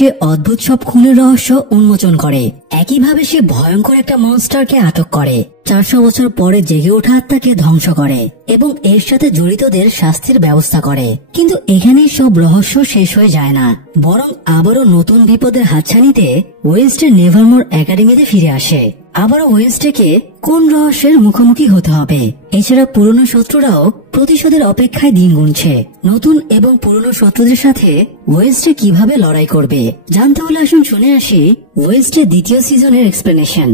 সে অদ্ভুত সব খুনের রহস্য উন্মোচন করে। একইভাবে সে ভয়ঙ্কর একটা মনস্টারকে আটক করে, 400 বছর পরে জেগে ওঠা আত্মাকে ধ্বংস করে এবং এর সাথে জড়িতদের শাস্তির ব্যবস্থা করে। কিন্তু এখানেই সব রহস্য শেষ হয়ে যায় না, বরং আবারও নতুন বিপদের হাতছানিতে ওয়েনসডে নেভারমোর একাডেমিতে ফিরে আসে। আবারও ওয়েনসডেকে কোন রহস্যের মুখোমুখি হতে হবে। এছাড়া পুরনো শত্রুরাও প্রতিশোধের অপেক্ষায় দিন গুনছে। নতুন এবং পুরনো শত্রুদের সাথে ওয়েনসডে কিভাবে লড়াই করবে জানতে হলে আসুন শুনে আসি ওয়েনসডে দ্বিতীয় সিজনের এক্সপ্লেনেশন।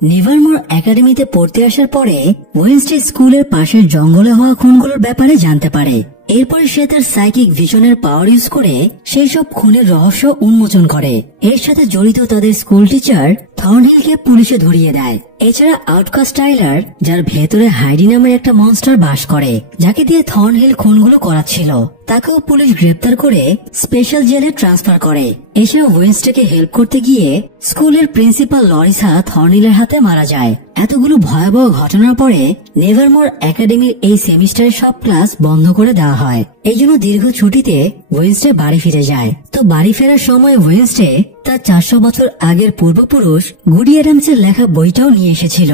নেভারমোর একাডেমিতে পড়তে আসার পরে ওয়েনসডে স্কুলের পাশের জঙ্গলে হওয়া খুনগুলোর ব্যাপারে জানতে পারে। এরপরে সে তার সাইকিক ভিশনের পাওয়ার ইউজ করে সেই সব খুনের রহস্য উন্মোচন করে। এর সাথে জড়িত তাদের স্কুল টিচার থর্নহিলকে পুলিশে ধরিয়ে দেয়। এছাড়া আউটকাস্ট টাইলার, যার ভেতরে হাইডি নামের একটা মনস্টার বাস করে, যাকে দিয়ে থর্নহিল খুনগুলো করাচ্ছিল, তাকেও পুলিশ গ্রেপ্তার করে স্পেশাল জেলে ট্রান্সফার করে। এছাড়া ওয়েনসডেকে হেল্প করতে গিয়ে স্কুলের প্রিন্সিপাল লরিসা থর্নহিলের হাতে মারা যায়। এতগুলো ভয়াবহ ঘটনার পরে নেভারমোর একাডেমির এই সেমিস্টারের সব ক্লাস বন্ধ করে দেওয়া হয়। এই জন্য দীর্ঘ ছুটিতে ওয়েনসডে বাড়ি ফিরে যায়। তো বাড়ি ফেরার সময় ওয়েনসডে তার 400 বছর আগের পূর্বপুরুষ গুডি অ্যাডামসের লেখা বইটাও নিয়ে এসেছিল।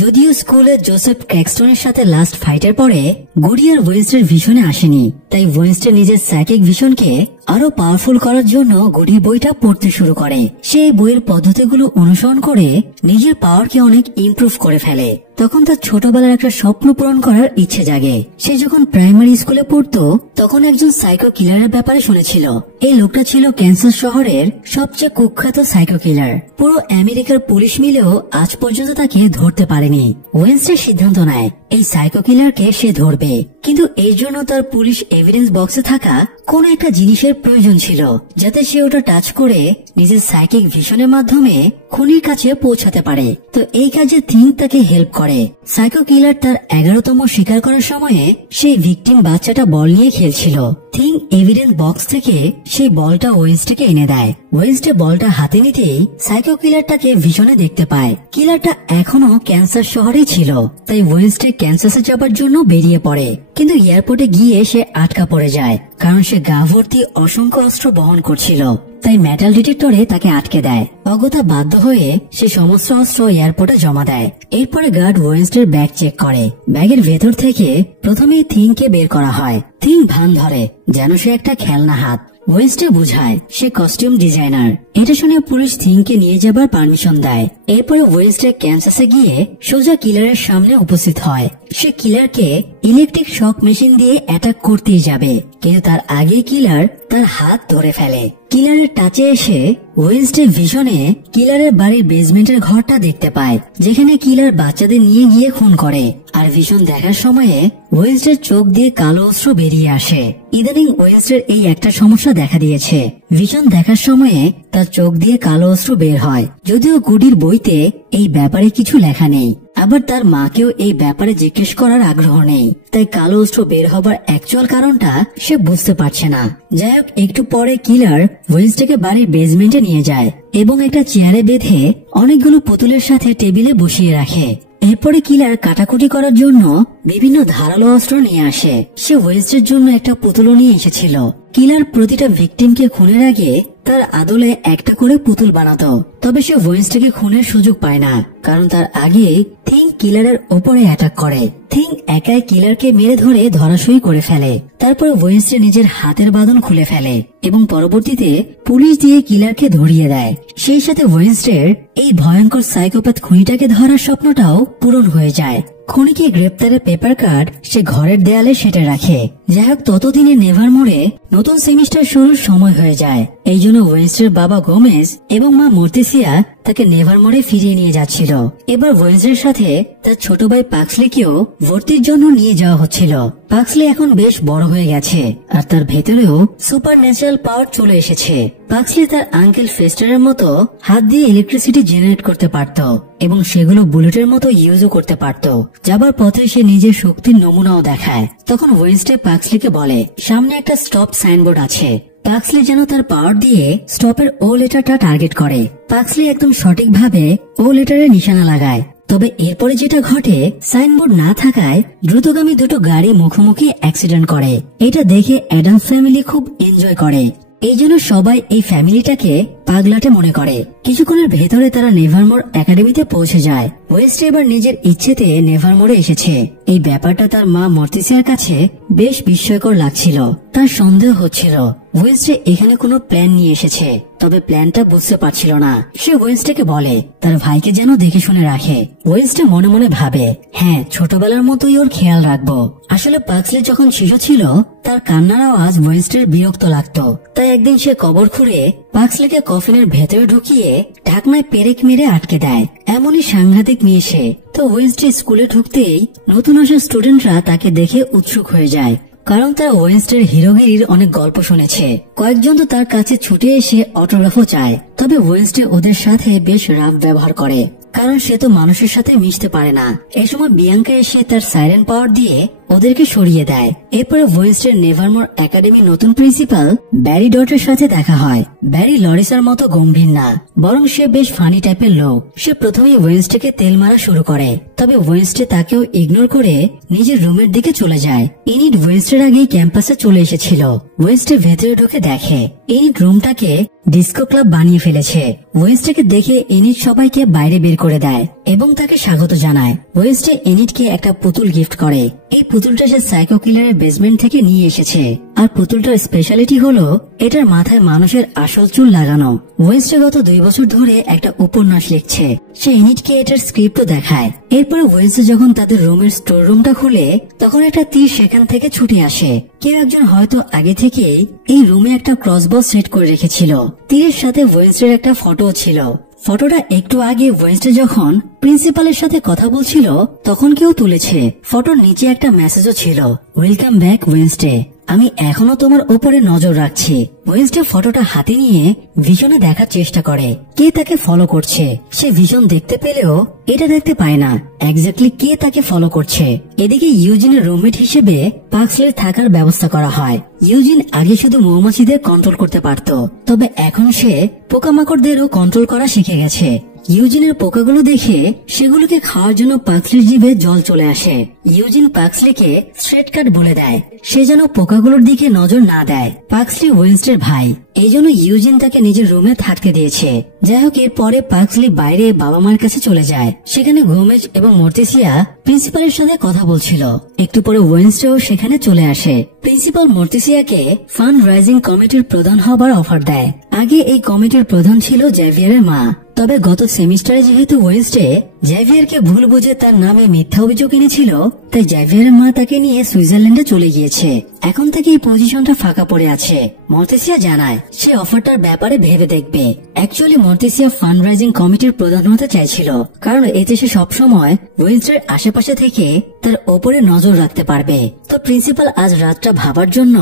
যদিও স্কুলে জোসেফ ক্র্যাক্সটনের সাথে লাস্ট ফাইটের পরে গুডি আর ওয়েনসডের ভিশনে আসেনি, তাই ওয়েনসডে নিজের সাইকিক ভিশনকে আরো পাওয়ারফুল করার জন্য গুডি বইটা পড়তে শুরু করে। সে বইয়ের পদ্ধতিগুলো অনুসরণ করে নিজের পাওয়ারকে অনেক ইমপ্রুভ করে ফেলে। তখন তার ছোটবেলার একটা স্বপ্ন পূরণ করার ইচ্ছে জাগে। সে যখন প্রাইমারি স্কুলে পড়তো তখন একজন সাইকো কিলারের ব্যাপারে শুনেছিল। এই লোকটা ছিল ক্যান্সাস শহরের সবচেয়ে কুখ্যাত সাইকো কিলার। পুরো আমেরিকার পুলিশ মিলেও আজ পর্যন্ত তাকে ধরতে পারেনি। ওয়েনসডে সিদ্ধান্ত নেয় এই সাইকো কিলারকে সে ধরবে, কিন্তু এর জন্য তার পুলিশ এভিডেন্স বক্সে থাকা কোন একটা জিনিসের প্রয়োজন ছিল, যাতে সে ওটা টাচ করে নিজের সাইকিক ভিশনের মাধ্যমে খুনির কাছে পৌঁছাতে পারে। তো এই কাজে থিং তাকে হেল্প করে। সাইকো কিলার তার 11তম শিকার করার সময়ে সেই ভিকটিম বাচ্চাটা বল নিয়ে খেলছিল। থিং এভিডেন্স বক্স থেকে সেই বলটা ওয়েনসডেকে এনে দেয়। ওয়েনসডে বলটা হাতে নিতেই সাইকো কিলারটাকে ভিশনে দেখতে পায়। কিলারটা এখনো ক্যান্সাস শহরেই ছিল, তাই ওয়েনসডে ক্যান্সাসে যাবার জন্য বেরিয়ে পড়ে। কিন্তু এয়ারপোর্টে গিয়ে সে আটকা পড়ে যায়, কারণ সে গা ভর্তি অসংখ্য অস্ত্র বহন করছিল। তাই মেটাল ডিটেক্টরে তাকে আটকে দেয়। অগত্যা বাধ্য হয়ে সে সমস্ত অস্ত্র এয়ারপোর্টে জমা দেয়। এরপরে গার্ড ওয়েনসডের ব্যাগ চেক করে। ব্যাগের ভেতর থেকে প্রথমেই থিংকে বের করা হয়। থিং ভান ধরে যেন সে একটা খেলনা হাত। ওয়েনসডে বুঝায় সে কস্টিউম ডিজাইনার। এটা শুনে পুলিশ থিংকে নিয়ে যাবার পারমিশন দেয়। এরপরে ওয়েনসডে ক্যান্সাসে গিয়ে সোজা কিলারের সামনে উপস্থিত হয়। সে কিলারকে ইলেকট্রিক শক মেশিন দিয়ে অ্যাটাক করতেই যাবে, কিন্তু তার আগে কিলার তার হাত ধরে ফেলে। কিলারের টাচে এসে ওয়েনসডে ভিশনে কিলারের বাড়ির বেসমেন্টের ঘরটা দেখতে পায়, যেখানে কিলার বাচ্চাদের নিয়ে গিয়ে খুন করে। আর ভিশন দেখার সময়ে ওয়েনসডের চোখ দিয়ে কালো অস্ত্র বেরিয়ে আসে। ইদানিং ওয়েনসডের এই একটা সমস্যা দেখা দিয়েছে, ভিশন দেখার সময়ে তার চোখ দিয়ে কালো অস্ত্র বের হয়। যদিও গুডির বইতে এই ব্যাপারে কিছু লেখা নেই, আবার তার মাকেও এই ব্যাপারে জিজ্ঞেস করার আগ্রহ নেই, তাই কালো অস্ত্র বের হবার অ্যাকচুয়াল কারণটা সে বুঝতে পারছে না। যাই হোক, একটু পরে কিলার ওয়েনসডেকে বাড়ির বেসমেন্টে নিয়ে যায় এবং একটা চেয়ারে বেঁধে অনেকগুলো পুতুলের সাথে টেবিলে বসিয়ে রাখে। এরপরে কিলার কাটাকুটি করার জন্য বিভিন্ন ধারালো অস্ত্র নিয়ে আসে। সে ওয়েনসডের জন্য একটা পুতুলও নিয়ে এসেছিল। কিলার প্রতিটা ভিকটিমকে খুনের আগে তার আদলে একটা করে পুতুল বানাতো। তবে সে ওয়েনসডেকে খুনের সুযোগ পায় না, কারণ তার আগে থিং কিলারের ওপরে অ্যাটাক করে। থিং একাই কিলারকে মেরে ধরে ধরাশয়ী করে ফেলে। তারপর ওয়েনসডে নিজের হাতের বাঁধন খুলে ফেলে এবং পরবর্তীতে পুলিশ দিয়ে কিলারকে ধরিয়ে দেয়। সেই সাথে ওয়েনসডের এই ভয়ঙ্কর সাইকোপ্যাথ খুনিটাকে ধরার স্বপ্নটাও পূরণ হয়ে যায়। খুনিকে গ্রেপ্তারের পেপার কার্ড সে ঘরের দেয়ালে সেটে রাখে। যাই হোক, ততদিনে নেভারমোরে নতুন সেমিস্টার শুরুর সময় হয়ে যায়। এই জন্য ওয়েনসডের বাবা গোমেজ এবং মা মর্তিসিয়া তাকে নেভারমোরে ফিরিয়ে নিয়ে যাচ্ছিল। এবার ওয়েনসডের সাথে তার ছোট ভাই পাক্সলিকেও ভর্তির জন্য নিয়ে যাওয়া হচ্ছিল। পাক্সলি এখন বেশ বড় হয়ে গেছে আর তার ভেতরেও সুপার ন্যাচারাল পাওয়ার চলে এসেছে। পাক্সলি তার আঙ্কেল ফেস্টারের মতো হাত দিয়ে ইলেকট্রিসিটি জেনারেট করতে পারত এবং সেগুলো বুলেটের মতো ইউজও করতে পারত। যাবার পথে সে নিজের শক্তির নমুনাও দেখায়। তখন ওয়েনসডে পাক্সলিকে বলে সামনে একটা স্টপ সাইনবোর্ড আছে। পাক্সলি যেন তার পাওয়ার দিয়ে স্টপের ও লেটারটা টার্গেট করে। পাক্সলি একদম সঠিকভাবে ও লেটারের নিশানা লাগায়। তবে এরপরে যেটা ঘটে, সাইনবোর্ড না থাকায় দ্রুতগামী দুটো গাড়ি মুখোমুখি অ্যাক্সিডেন্ট করে। এটা দেখে অ্যাডামস ফ্যামিলি খুব এনজয় করে। এই জন্য সবাই এই ফ্যামিলিটাকে পাগলাটে মনে করে। কিছুক্ষণের ভেতরে তারা নেভারমোর একাডেমিতে পৌঁছে যায়। ওয়েনসডে এবার নিজের ইচ্ছেতে নেভারমোরে এসেছে। এই ব্যাপারটা তার মা মর্টিসিয়ার কাছে বেশ বিস্ময়কর লাগছিল। তার সন্দেহ হচ্ছিল ওয়েনসডে এখানে কোনো প্ল্যান নিয়ে এসেছে, তবে প্ল্যানটা বুঝতে পারছিল না। সে ওয়েনসডেকে বলে তার ভাইকে যেন দেখে শুনে রাখে। ওয়েনসডে মনে মনে ভাবে, হ্যাঁ, ছোটবেলার মতোই ওর খেয়াল রাখবো। আসলে পাক্সলি যখন শিশু ছিল তার কান্নার আওয়াজ ওয়েনসডের বিরক্ত লাগতো। তাই একদিন সে কবর খুঁড়ে পাক্সলিকে কফিনের ভেতরে ঢুকিয়ে ঢাকনায় পেরেক মেরে আটকে দেয়। এমনই সাংঘাতিক মেয়ে সে। তো ওয়েনসডে স্কুলে ঢুকতেই নতুন আসা স্টুডেন্টরা তাকে দেখে উৎসুক হয়ে যায়, কারণ তারা ওয়েনসডের হিরোগিরির অনেক গল্প শুনেছে। কয়েকজন তো তার কাছে ছুটে এসে অটোগ্রাফও চায়। তবে ওয়েনসডে ওদের সাথে বেশ রাফ ব্যবহার করে, কারণ সে তো মানুষের সাথে মিশতে পারে না। এই সময় বিয়াঙ্কা এসে তার সাইরেন পাওয়ার দিয়ে ওদেরকে সরিয়ে দেয়। এরপরে ওয়েনসডে নেভারমোর একাডেমি নতুন প্রিন্সিপাল ব্যারি ডটের সাথে দেখা হয়। ব্যারি লরিসার মতো গম্ভীর না, বরং সে বেশ ফানি টাইপের লোক। সে প্রথমেই ওয়েনসডেকে তেল মারা শুরু করে, তবে ওয়েনসডে তাকেও ইগনোর করে নিজের রুমের দিকে চলে যায়। ইনিট ওয়েনসডের আগেই ক্যাম্পাসে চলে এসেছিল। ওয়েনসডে ভেতরে ঢুকে দেখে ইনিট রুমটাকে ডিস্কো ক্লাব বানিয়ে ফেলেছে। ওয়েনসডেকে দেখে ইনিট সবাইকে বাইরে বের করে দেয় এবং তাকে স্বাগত জানায়। ওয়েনসডে ইনিটকে একটা পুতুল গিফট করে। এই পুতুলটা সে সাইকো কিলারের বেসমেন্ট থেকে নিয়ে এসেছে। আর পুতুলটার স্পেশালিটি হলো এটার মাথায় মানুষের আসল চুল লাগানো। ওয়েনসডে গত 2 বছর ধরে একটা উপন্যাস লিখছে। সে ইনিটকে এটার স্ক্রিপ্টও দেখায়। এরপরে ওয়েনসডে যখন তাদের রুমের স্টোর রুমটা খুলে তখন একটা তীর সেখান থেকে ছুটে আসে। কেউ একজন হয়তো আগে থেকেই এই রুমে একটা ক্রসবো সেট করে রেখেছিল। তীরের সাথে ওয়েনসডের একটা ফটো ছিল। ফটোটা একটু আগে ওয়েনসডে যখন প্রিন্সিপালের সাথে কথা বলছিল তখন কেউ তুলেছে। ফটোর নিচে একটা মেসেজও ছিল, ওয়েলকাম ব্যাক ওয়েনসডে, আমি এখনো তোমার উপরে নজর রাখছি। ওয়েনসডে ফটোটা হাতে নিয়ে ভিশনে দেখার চেষ্টা করে কে তাকে ফলো করছে। সে ভিশন দেখতে পেলেও এটা দেখতে পায় না এক্স্যাক্টলি কে তাকে ফলো করছে। এদিকে ইউজিনের রুমমেট হিসেবে পাক্সলির থাকার ব্যবস্থা করা হয়। ইউজিন আগে শুধু মৌমাছিদের কন্ট্রোল করতে পারত, তবে এখন সে পোকামাকড়দেরও কন্ট্রোল করা শিখে গেছে। ইউজিনের পোকাগুলো দেখে সেগুলোকে খাওয়ার জন্য পাক্সলির জিভে জল চলে আসে। ইউজিন পাক্সলিকে স্ট্রেট কাট বলে দেয় সে যেন পোকাগুলোর দিকে নজর না দেয়। পাক্সলি ওয়েনসডের ভাই, এই জন্য ইউজিন তাকে নিজের রুমে থাকতে দিয়েছে। যাই হোক, এর পরে পাক্সলি বাইরে বাবা মার কাছে চলে যায়। সেখানে গোমেজ এবং মর্টিসিয়া প্রিন্সিপালের সাথে কথা বলছিল। একটু পরে ওয়েনসডেও সেখানে চলে আসে। প্রিন্সিপাল মর্টিসিয়াকে ফান্ড রাইজিং কমিটির প্রধান হবার অফার দেয়। আগে এই কমিটির প্রধান ছিল জেভিয়ারের মা, তবে গত সেমিস্টারে যেহেতু ওয়েনসডে জেভিয়ারকে ভুল বুঝে তার নামে মিথ্যা অভিযোগ এনেছিল, তাই জেভিয়ারের মা তাকে নিয়ে সুইজারল্যান্ডে চলে গিয়েছে। এখন থেকে এই পজিশনটা ফাঁকা পড়ে আছে। মর্টিসিয়া জানায় সে অফারটার ব্যাপারে ভেবে দেখবে। অ্যাকচুয়ালি মর্টিসিয়া ফান্ড রাইজিং কমিটির প্রধান হতে চাইছিল, কারণ এতে সে সবসময় ওয়েনসডের আশেপাশে থেকে তার ওপরে নজর রাখতে পারবে। তো প্রিন্সিপাল আজ রাতটা ভাবার জন্য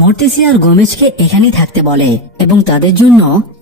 মর্টিসিয়া আর গোমেজকে এখানেই থাকতে বলে এবং তাদের জন্য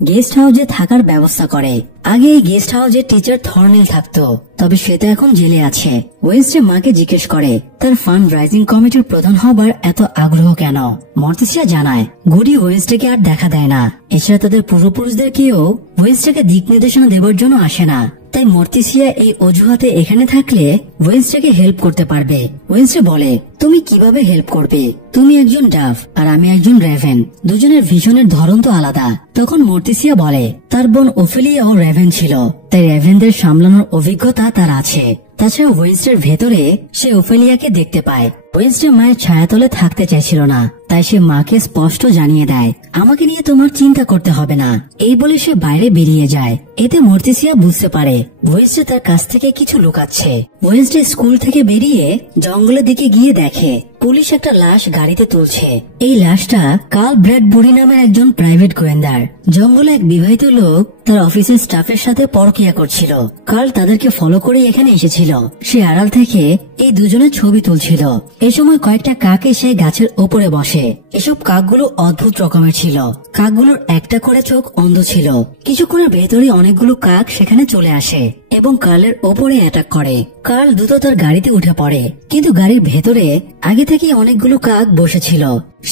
গেস্ট হাউসে থাকার ব্যবস্থা করে। আগে এই গেস্ট হাউসে টিচার থর্নেল থাকতো, তবে সে তো এখন জেলে আছে। ওয়েনসডে মাকে জিজ্ঞেস করে তার ফান্ড রাইজিং কমিটির প্রধান হবার এত আগ্রহ কেন। মর্টিসিয়া জানায় গুডি ওয়েনসডেকে আর দেখা দেয় না। এছাড়া তাদের পূর্বপুরুষদের কেউ ওয়েনসডেকে দিক নির্দেশনা দেবার জন্য আসে না। তাই মর্টিসিয়া এই অজুহাতে এখানে থাকলে ওয়েনসডেকে হেল্প করতে পারবে। ওয়েনসডে বলে তুমি কিভাবে হেল্প করবে? তুমি একজন ডাফ আর আমি একজন রেভেন, দুজনের ভিশনের ধরন তো আলাদা। তখন মর্টিসিয়া বলে তার বোন ওফেলিয়া ও রেভেন ছিল, তাই রেভেনদের সামলানোর অভিজ্ঞতা তার আছে। তাছাড়া ওয়েনসডের ভেতরে সে ওফেলিয়াকে দেখতে পায়। ওয়েনসডে মায়ের ছায়াতলে থাকতে চাইছিল না, তাই সে মাকে স্পষ্ট জানিয়ে দেয় আমাকে নিয়ে তোমার চিন্তা করতে হবে না। এই বলে সে বাইরে বেরিয়ে যায়। এতে মর্টিসিয়া বুঝতে পারে ওয়েনসডে তার কাছ থেকে কিছু লুকাচ্ছে। ওয়েনসডে স্কুল থেকে বেরিয়ে জঙ্গলের দিকে গিয়ে দেখে পুলিশ একটা লাশ গাড়িতে তুলছে। এই লাশটা কার্ল ব্র্যাডবুরি নামের একজন প্রাইভেট গোয়েন্দার। জঙ্গলে এক বিবাহিত লোক তার অফিসের স্টাফের সাথে পরকিয়া করছিল। কার্ল তাদেরকে ফলো করে এখানে এসেছিল। সে আড়াল থেকে এই দুজনের ছবি তুলছিল। এ সময় কয়েকটা কাক এসে গাছের ওপরে বসে। এসব কাকগুলো অদ্ভুত রকমের ছিল। কাকগুলোর একটা করে চোখ অন্ধ ছিল। কিছুক্ষণের ভেতরে অনেকগুলো কাক সেখানে চলে আসে এবং কার্লের ওপরে অ্যাটাক করে। কার্ল দ্রুত তার গাড়িতে উঠে পড়ে, কিন্তু গাড়ির ভেতরে আগে থেকে অনেকগুলো কাক বসেছিল।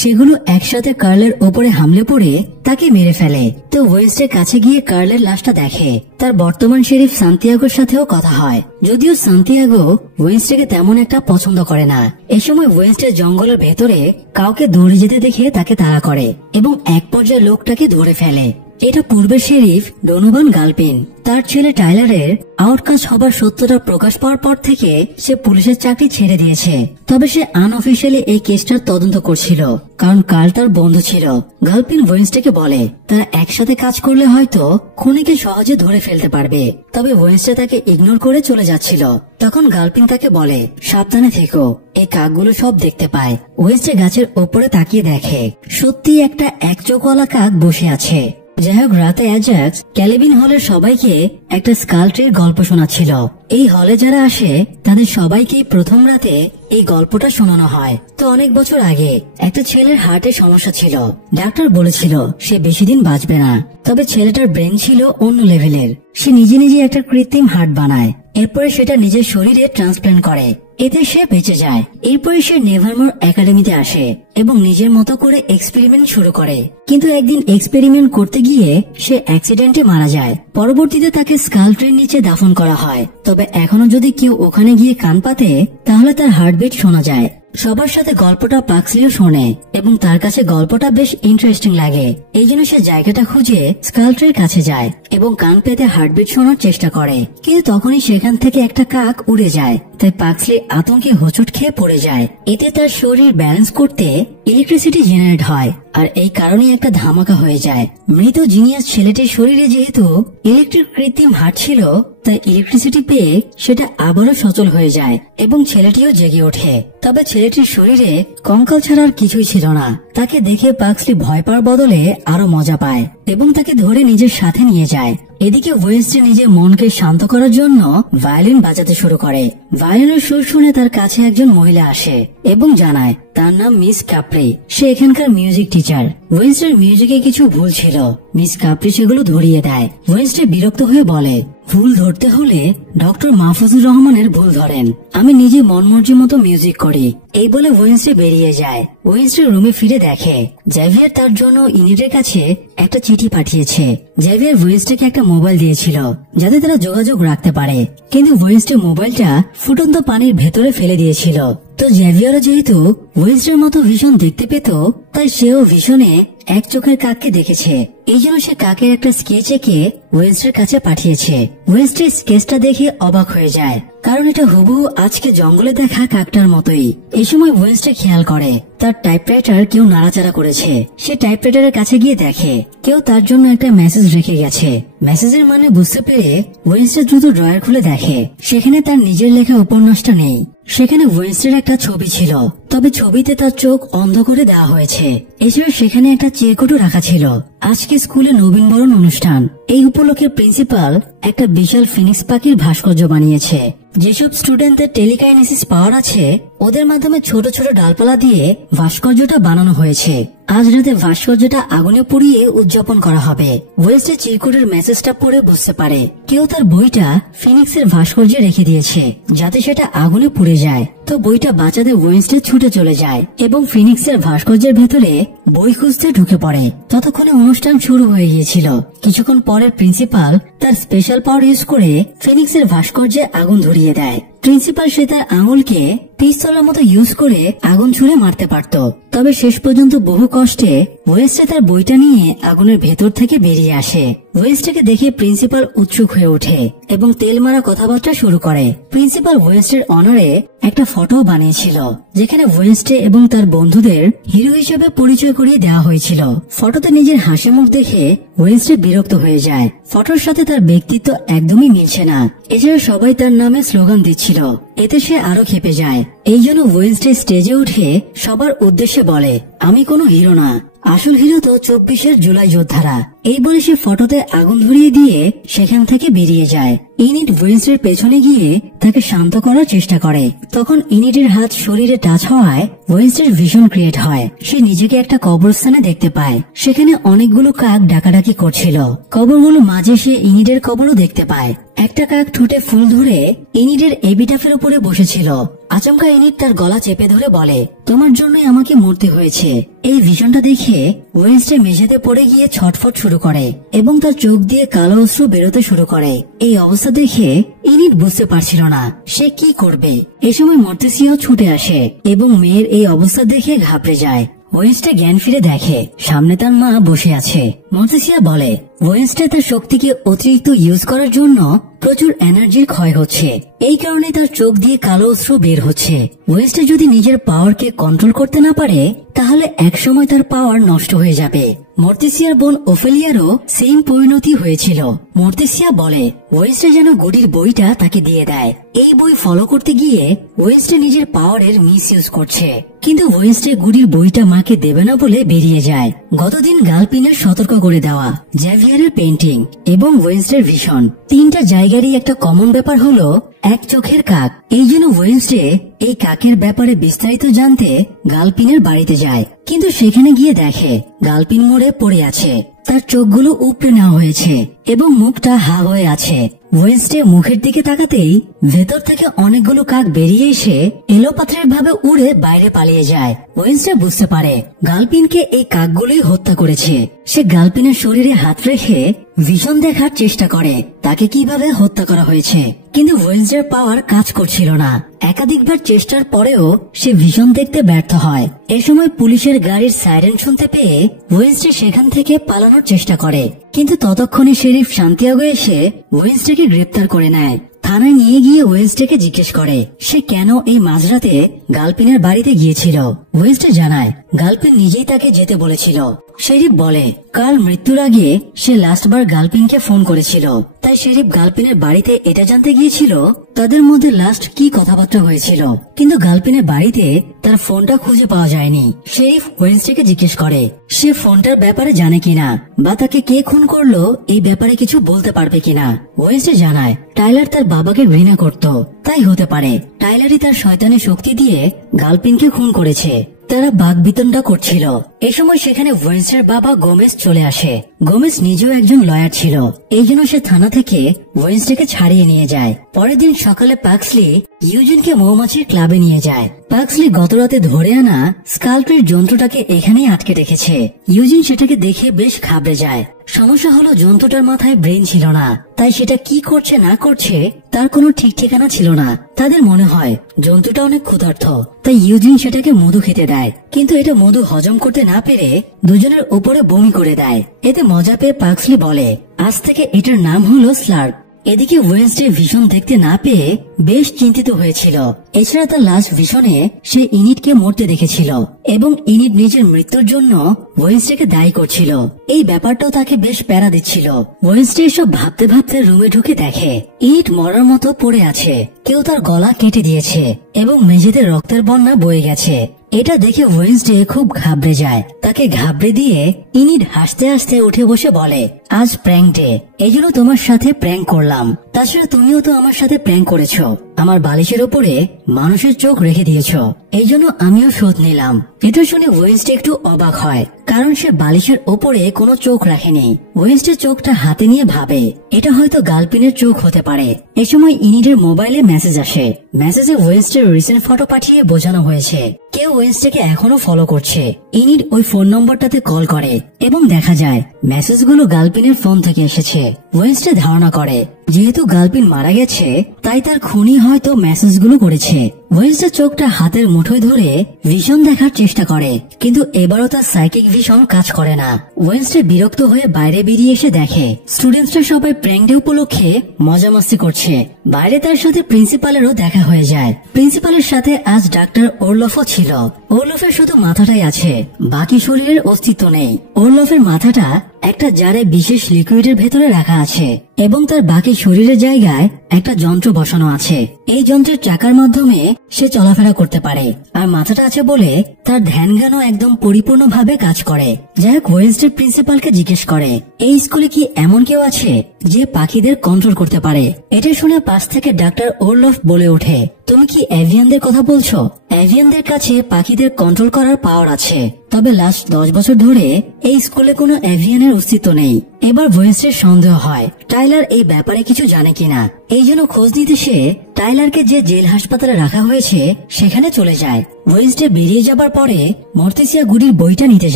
সেগুলো একসাথে কার্লের ওপরে হামলে পড়ে তাকে মেরে ফেলে। তো ওয়েনসডে কাছে গিয়ে কার্লের লাশটা দেখে। তার বর্তমান শেরিফ সান্তিয়াগোর সাথেও কথা হয়, যদিও সান্তিয়াগো ওয়েনসডেকে তেমন একটা পছন্দ করে না। এ সময় ওয়েনসডে জঙ্গলের ভেতরে কাউকে দৌড়ে যেতে দেখে তাকে তাড়া করে এবং এক পর্যায়ে লোকটাকে ধরে ফেলে। এটা পূর্বের শেরিফ ডোনোভান গালপিন। তার ছেলে টাইলারের আউটকাস্ট হবার সত্যটা প্রকাশ পাওয়ার পর থেকে সে পুলিশের চাকরি ছেড়ে দিয়েছে। তবে সে আনঅফিসিয়ালি এই কেসটার তদন্ত করছিল, কারণ কার্ল তার বন্ধু ছিল। গালপিন ওয়েনসডেকে বলে তারা একসাথে কাজ করলে হয়তো খুনিকে সহজে ধরে ফেলতে পারবে। তবে ওয়েনসডে তাকে ইগনোর করে চলে যাচ্ছিল। তখন গালপিন তাকে বলে সাবধানে থেকো, এই কাকগুলো সব দেখতে পায়। ওয়েনসডে গাছের ওপরে তাকিয়ে দেখে সত্যি একটা এক চোখওয়ালা কাক বসে আছে। যাই হোক, রাতে অ্যাজাক্স ক্যালিবিন হলের সবাইকে একটা স্কাল ট্রির গল্প শোনাচ্ছিল। এই হলে যারা আসে তাদের সবাইকেই প্রথম রাতে এই গল্পটা শোনানো হয়। তো অনেক বছর আগে একটা ছেলের হার্টের সমস্যা ছিল। ডাক্তার বলেছিল সে বেশি দিন বাঁচবে না। তবে ছেলেটার ব্রেন ছিল অন্য লেভেলের। সে নিজে নিজে একটা কৃত্রিম হার্ট বানায়, এরপরে সেটা নিজের শরীরে ট্রান্সপ্লান্ট করে। এতে সে বেঁচে যায়। এরপরে সে নেভারমোর একাডেমিতে আসে এবং নিজের মতো করে এক্সপেরিমেন্ট শুরু করে। কিন্তু একদিন এক্সপেরিমেন্ট করতে গিয়ে সে অ্যাক্সিডেন্টে মারা যায়। পরবর্তীতে তাকে স্কাল ট্রির নিচে দাফন করা হয়। তবে এখনো যদি কেউ ওখানে গিয়ে কান পাতে তাহলে তার হার্টবিট শোনা যায়। সবার সাথে গল্পটা পাক্সলিও শোনে এবং তার কাছে গল্পটা বেশ ইন্টারেস্টিং লাগে। এই জন্য সে জায়গাটা খুঁজে স্কাল ট্রির কাছে যায় এবং কান পেতে হার্টবিট শোনার চেষ্টা করে। কিন্তু তখনই সেখান থেকে একটা কাক উড়ে যায়। তাই পাক্সলি আতঙ্কে হোঁচট খেয়ে পড়ে যায়। এতে তার শরীর ব্যালেন্স করতে ইলেকট্রিসিটি জেনারেট হয়, আর এই কারণে একটা ধামাকা হয়ে যায়। মৃত জিনিয়াস ছেলেটির শরীরে যেহেতু ইলেকট্রিক কৃত্রিম হার্ট ছিল, তাই ইলেকট্রিসিটি পেয়ে সেটা আবারও সচল হয়ে যায় এবং ছেলেটিও জেগে ওঠে। তবে ছেলেটির শরীরে কঙ্কাল ছাড়ার কিছুই ছিল না। তাকে দেখে পাক্সলি ভয় পাওয়ার বদলে আরো মজা পায় এবং তাকে ধরে নিজের সাথে নিয়ে যায়। এদিকে ওয়েনসডে নিজের মনকে শান্ত করার জন্য ভায়োলিন বাজাতে শুরু করে। ভায়োলিনের সুর শুনে তার কাছে একজন মহিলা আসে এবং জানায় তার নাম মিস কাপ্রি। সে এখানকার মিউজিক টিচার। ওয়েনসডের মিউজিকে কিছু ভুল ছিল। মিস কাপ্রি সেগুলো ধরিয়ে দেয়। ওয়েনসডে বিরক্ত হয়ে বলে ভুল ধরতে হলে ডক্টর মাহফুজুর রহমানের ভুল ধরেন, আমি নিজে মন মর্জি মতো মিউজিক করি। এই বলে ওয়েনসডে বেরিয়ে যায়। ওয়েনসডে রুমে ফিরে দেখে জেভিয়ার তার জন্য ইনিটের কাছে একটা চিঠি পাঠিয়েছে। জেভিয়ার ওয়েনসডেকে একটা মোবাইল দিয়েছিল যাতে তারা যোগাযোগ রাখতে পারে, কিন্তু ওয়েনসডে মোবাইলটা ফুটন্ত পানির ভেতরে ফেলে দিয়েছিল। তো জেভিয়ারও যেহেতু ওয়েনসডের মতো ভিশন দেখতে পেত, তাই সেও ভিশনে এক চোখের কাককে দেখেছে। এই জন্য সে কাকের একটা স্কেচ এঁকে ওয়েনসডের কাছে পাঠিয়েছে। ওয়েনসডে স্কেচটা দেখে অবাক হয়ে যায়, কারণ এটা হুবহু আজকে জঙ্গলে দেখা কাকটার মতোই। এই সময় ওয়েনসডে খেয়াল করে তার টাইপরাইটার কেউ নাড়াচাড়া করেছে। সে টাইপরাইটারের কাছে গিয়ে দেখে কেউ তার জন্য একটা মেসেজ রেখে গেছে। মেসেজের মানে বুঝতে পেরে ওয়েনসডে দ্রুত ড্রয়ার খুলে দেখে সেখানে তার নিজের লেখা উপন্যাসটা নেই। সেখানে ওয়েনসডের একটা ছবি ছিল, তবে ছবিতে তার চোখ অন্ধ করে দেওয়া হয়েছে। এছাড়া সেখানে একটা চিরকুটও রাখা ছিল। আজকে স্কুলে নবীনবরণ অনুষ্ঠান, এই উপলক্ষে প্রিন্সিপাল একটা বিশাল ফিনিক্স পাখির ভাস্কর্য বানিয়েছে। যেসব স্টুডেন্টদের টেলিকাইনেসিস পাওয়ার আছে ওদের মাধ্যমে ছোট ছোট ডালপালা দিয়ে ভাস্কর্যটা বানানো হয়েছে। আজ রাতে ভাস্কর্যটা আগুনে পুড়িয়ে উদযাপন করা হবে। ওয়েনসডে চিরকুটের মেসেজটা পড়ে বুঝতে পারে কেউ তার বইটা ফিনিক্সের ভাস্কর্যে রেখে দিয়েছে যাতে সেটা আগুনে পুড়ে যায়। তো বইটা বাঁচাতে ওয়েনসডে ছুটে চলে যায় এবং ফিনিক্সের ভাস্কর্যের ভেতরে বই খুঁজতে ঢুকে পড়ে। ততক্ষণে অনুষ্ঠান শুরু হয়ে গিয়েছিল। কিছুক্ষণ পরে প্রিন্সিপাল তার স্পেশাল পাওয়ার ইউজ করে ফিনিক্সের ভাস্কর্যে আগুন ধরিয়ে দেয়। প্রিন্সিপাল সে তার আঙুলকে পিস্তলের মতো ইউজ করে আগুন ছুড়ে মারতে পারত, তবে শেষ পর্যন্ত বহু কষ্টে ওয়েনসডে তার বইটা নিয়ে আগুনের ভেতর থেকে বেরিয়ে আসে। ওয়েনসডেকে দেখে প্রিন্সিপাল উৎসুক হয়ে ওঠে এবং তেল মারা কথাবার্তা শুরু করে। প্রিন্সিপাল ওয়েনসডের অনারে একটা ফটো বানিয়েছিল যেখানে ওয়েনসডে এবং তার বন্ধুদের হিরো হিসেবে পরিচয় করিয়ে দেওয়া হয়েছিল। ফটোতে নিজের হাসি মুখ দেখে ওয়েনসডে বিরক্ত হয়ে যায়। ফটোর সাথে তার ব্যক্তিত্ব একদমই মিলছে না। এছাড়া সবাই তার নামে স্লোগান দিচ্ছিল, এতে সে আরো ক্ষেপে যায়। এই জন্য ওয়েনসডে স্টেজে উঠে সবার উদ্দেশ্যে বলে, আমি কোনো হিরো না, আসল হিরো তো 24 জুলাই যোদ্ধারা। এই বলে সে ফটোতে আগুন ধরিয়ে দিয়ে সেখান থেকে বেরিয়ে যায়। ইনিট ওয়েন্সডের পেছনে গিয়ে তাকে শান্ত করার চেষ্টা করে। তখন ইনিটের হাত শরীরে টাচ হওয়ায় ওয়েন্সডের ভিশন ক্রিয়েট হয়। সে নিজেকে একটা কবরস্থানে দেখতে পায়। সেখানে অনেকগুলো কাক ডাকাডাকি করছিল। কবরগুলো মাঝে সে ইনিটের কবরও দেখতে পায়। একটা কাক ঠোঁটে ফুল ধরে ইনিটের এপিটাফের উপরে বসেছিল। আচমকা ইনিট তার গলা চেপে ধরে বলে, তোমার জন্যই আমাকে মরতে হয়েছে। এই ভিশনটা দেখে ওয়েন্সডে মেঝেতে পড়ে গিয়ে ছটফট শুরু করে এবং তার চোখ দিয়ে কালো অশ্রু বেরোতে শুরু করে। এই অবস্থা দেখে ইনিট বুঝতে পারছিল না সে কি করবে। এ সময় মর্তেসিয়াও ছুটে আসে এবং মেয়ের এই অবস্থা দেখে ঘাবড়ে যায়। ওয়েন্সডে জ্ঞান ফিরে দেখে সামনে তার মা বসে আছে। মর্তেসিয়া বলে, ওয়েন্সডে তার শক্তিকে অতিরিক্ত ইউজ করার জন্য প্রচুর এনার্জির ক্ষয় হচ্ছে। এই কারণে তার চোখ দিয়ে কালো অশ্রু বের হচ্ছে। ওয়েন্সডে যদি নিজের পাওয়ারকে কন্ট্রোল করতে না পারে তাহলে একসময় তার পাওয়ার নষ্ট হয়ে যাবে। মর্তেসিয়ার বোন ওফেলিয়ারও সেম পরিণতি হয়েছিল। মর্তেসিয়া বলে ওয়েন্সডে যেন গুডির বইটা তাকে দিয়ে দেয়। এই বই ফলো করতে গিয়ে ওয়েন্সডে নিজের পাওয়ারের মিস ইউজ করছে। কিন্তু ওয়েন্সডে গুডির বইটা মাকে দেবে না বলে বেরিয়ে যায়। গতদিন গালপিনের সতর্ক করে দেওয়া, জ্যাভিয়ারের পেন্টিং এবং ওয়েন্সডের ভিশন, তিনটা জায়গারই একটা কমন ব্যাপার হলো এক চোখের কাক। এই জন্য ওয়েন্সডে এই কাকের ব্যাপারে বিস্তারিত জানতে গালপিনের বাড়িতে যায়। কিন্তু সেখানে গিয়ে দেখে গালপিন মরে পড়ে আছে। তার চোখগুলো উপড়ে নেওয়া হয়েছে এবং মুখটা হা হয়ে আছে। ওয়েন্সডে মুখের দিকে তাকাতেই ভেতর থেকে অনেকগুলো কাক বেরিয়ে এসে এলোপাথারি ভাবে উড়ে বাইরে পালিয়ে যায়। ওয়েন্সডে বুঝতে পারে গালপিনকে এই কাকগুলোই হত্যা করেছে। সে গালপিনের শরীরে হাত রেখে ভিশন দেখার চেষ্টা করে তাকে কিভাবে হত্যা করা হয়েছে। কিন্তু ওয়েন্সডের পাওয়ার কাজ করছিল না। একাধিকবার চেষ্টার পরেও সে ভিশন দেখতে ব্যর্থ হয়। এ সময় পুলিশের গাড়ির সাইরেন শুনতে পেয়ে ওয়েন্সডে সেখান থেকে পালানোর চেষ্টা করে। কিন্তু ততক্ষণে শেরিফ সান্তিয়াগো এসে ওয়েন্সডেকে গ্রেপ্তার করে নেয়। থানায় নিয়ে গিয়ে ওয়েন্সডেকে জিজ্ঞেস করে সে কেন এই মাঝরাতে গালপিনের বাড়িতে গিয়েছিল। ওয়েন্সডে জানায় গালপিন নিজেই তাকে যেতে বলেছিল। শেরিফ বলে কাল মৃত্যুর আগে সে লাস্টবার গালপিনকে ফোন করেছিল। তাই শেরিফ গালপিনের বাড়িতে এটা জানতে গিয়েছিল তাদের মধ্যে লাস্ট কি কথাবার্তা হয়েছিল। কিন্তু গালপিনের বাড়িতে তার ফোনটা খুঁজে পাওয়া যায়নি। শেরিফ ওয়েন্সডেকে জিজ্ঞেস করে সে ফোনটার ব্যাপারে জানে কিনা বা তাকে কে খুন করলো এই ব্যাপারে কিছু বলতে পারবে কিনা। ওয়েন্সডে জানায় টাইলার তার বাবাকে ঘৃণা করত, তাই হতে পারে টাইলারই তার শয়তানি শক্তি দিয়ে গালপিনকে খুন করেছে। তারা বাকবিতণ্ডা করছিল। এ সময় সেখানে ওয়েন্সডের বাবা গোমেজ চলে আসে। গোমেজ নিজেও একজন লয়ার ছিল, এই জন্য সে থানা থেকে ওয়েন্সডেকে ছাড়িয়ে নিয়ে যায়। পরের দিন সকালে পাক্সলি ইউজিনকে মৌমাছির ক্লাবে নিয়ে যায়। পাক্সলি গতরাতে ধরে আনা স্কাল্পের যন্ত্রটাকে এখানেই আটকে রেখেছে। ইউজিন সেটাকে দেখে বেশ ঘাবড়ে যায়। সমস্যা হলো যন্ত্রটার মাথায় ব্রেন ছিল না, তাই সেটা কি করছে না করছে তার কোনো ঠিক ঠিকানা ছিল না। তাদের মনে হয় যন্ত্রটা অনেক ক্ষুধার্ত, তাই ইউজিন সেটাকে মধু খেতে দেয়। কিন্তু এটা মধু হজম করতে না পেরে দুজনের উপরে বমি করে দেয়। এতে মজা পেয়ে পাক্সলি বলে আজ থেকে এটার নাম হলো স্লার্প। এদিকে ওয়েন্সডে ভিশন দেখতে না পেয়ে বেশ চিন্তিত হয়েছিল। এছাড়া তার লাস্ট ভিশনে সে ইনিটকে মরতে দেখেছিল এবং ইনিট নিজের মৃত্যুর জন্য ওয়েন্সডেকে দায়ী করছিল। এই ব্যাপারটাও তাকে বেশ প্যারা দিচ্ছিল। ওয়েন্সডে এসব ভাবতে ভাবতে রুমে ঢুকে দেখে ইনিট মরার মতো পড়ে আছে। কেউ তার গলা কেটে দিয়েছে এবং মেঝেতে রক্তের বন্যা বয়ে গেছে। এটা দেখে ওয়েন্সডে খুব ঘাবড়ে যায়। তাকে ঘাবড়ে দিয়ে ইনিট হাসতে হাসতে উঠে বসে বলে আজ প্র্যাঙ্ক ডে, এই জন্য তোমার সাথে প্র্যাঙ্ক করলাম। তাছাড়া তুমিও তো আমার সাথে প্র্যাঙ্ক করেছো, আমার বালিশের উপরে মানুষের চোখ রেখে দিয়েছো, এই জন্য আমিও শোধ নিলাম। এটা শুনে ওয়েন্সডে একটু অবাক হয়, কারণ সে বালিশের ওপরে কোনো চোখ রাখেনি। ওয়েন্সডে চোখটা হাতে নিয়ে ভাবে এটা হয়তো গালপিনের চোখ হতে পারে। এ সময় ইনিটের মোবাইলে মেসেজ আসে। মেসেজে ওয়েন্সডের রিসেন্ট ফটো পাঠিয়ে বোঝানো হয়েছে কেউ ওয়েন্সডেকে এখনো ফলো করছে। ইনিট ওই ফোন নম্বরটাতে কল করে এবং দেখা যায় মেসেজগুলো গালপিনের ফোন থেকে এসেছে। ওয়েন্সডে ধারণা করে যেহেতু গালপিন মারা গেছে তাই তার খুনি হয়তো মেসেজগুলো করেছে। ওয়েন্সডে চোখটা হাতের মুঠোয় ধরে ভিশন দেখার চেষ্টা করে, কিন্তু এবারও তার সাইকিক ভিশন কাজ করে না। ওয়েন্সডে বিরক্ত হয়ে বাইরে বেরিয়ে এসে দেখে স্টুডেন্টসরা সবাই প্র্যাঙ্ক ডে উপলক্ষে মজামাস্তি করছে। বাইরে তার সাথে প্রিন্সিপালেরও দেখা হয়ে যায়। প্রিন্সিপালের সাথে আজ ডাক্তার ওরলফও ছিল। ওরলফের শুধু মাথাটাই আছে, বাকি শরীরের অস্তিত্ব নেই। ওরলফের মাথাটা একটা জারে বিশেষ লিকুইডের ভেতরে রাখা আছে। এবং তার বাকি শরীরের জায়গায় একটা যন্ত্র বসানো আছে। এই যন্ত্রের চাকার মাধ্যমে সে চলাফেরা করতে পারে, আর মাথাটা আছে বলে তার ধ্যান জ্ঞানও একদম পরিপূর্ণভাবে কাজ করে। যাই হোক, ওয়েনসডে প্রিন্সিপালকে জিজ্ঞেস করে এই স্কুলে কি এমন কেউ আছে যে পাখিদের কন্ট্রোল করতে পারে। এটা শুনে পাশ থেকে ডাক্তার ওরলফ বলে ওঠে, তুমি কি এভিয়ানদের কথা বলছো? এভিয়ানদের কাছে পাখিদের কন্ট্রোল করার পাওয়ার আছে, তবে লাস্ট 10 বছর ধরে এই স্কুলে কোনো এভিয়ানের অস্তিত্ব নেই। এবার ওয়েনসডের সন্দেহ হয় টাইলার এই ব্যাপারে কিছু জানে কিনা। এই জন্য খোঁজ নিতে সে টাইলারকে যে জেল হাসপাতালে রাখা হয়েছে সেখানে চলে যায়। ওয়েনসডে বেরিয়ে যাবার পরে মর্টিসিয়া গুডির বইটা নিতে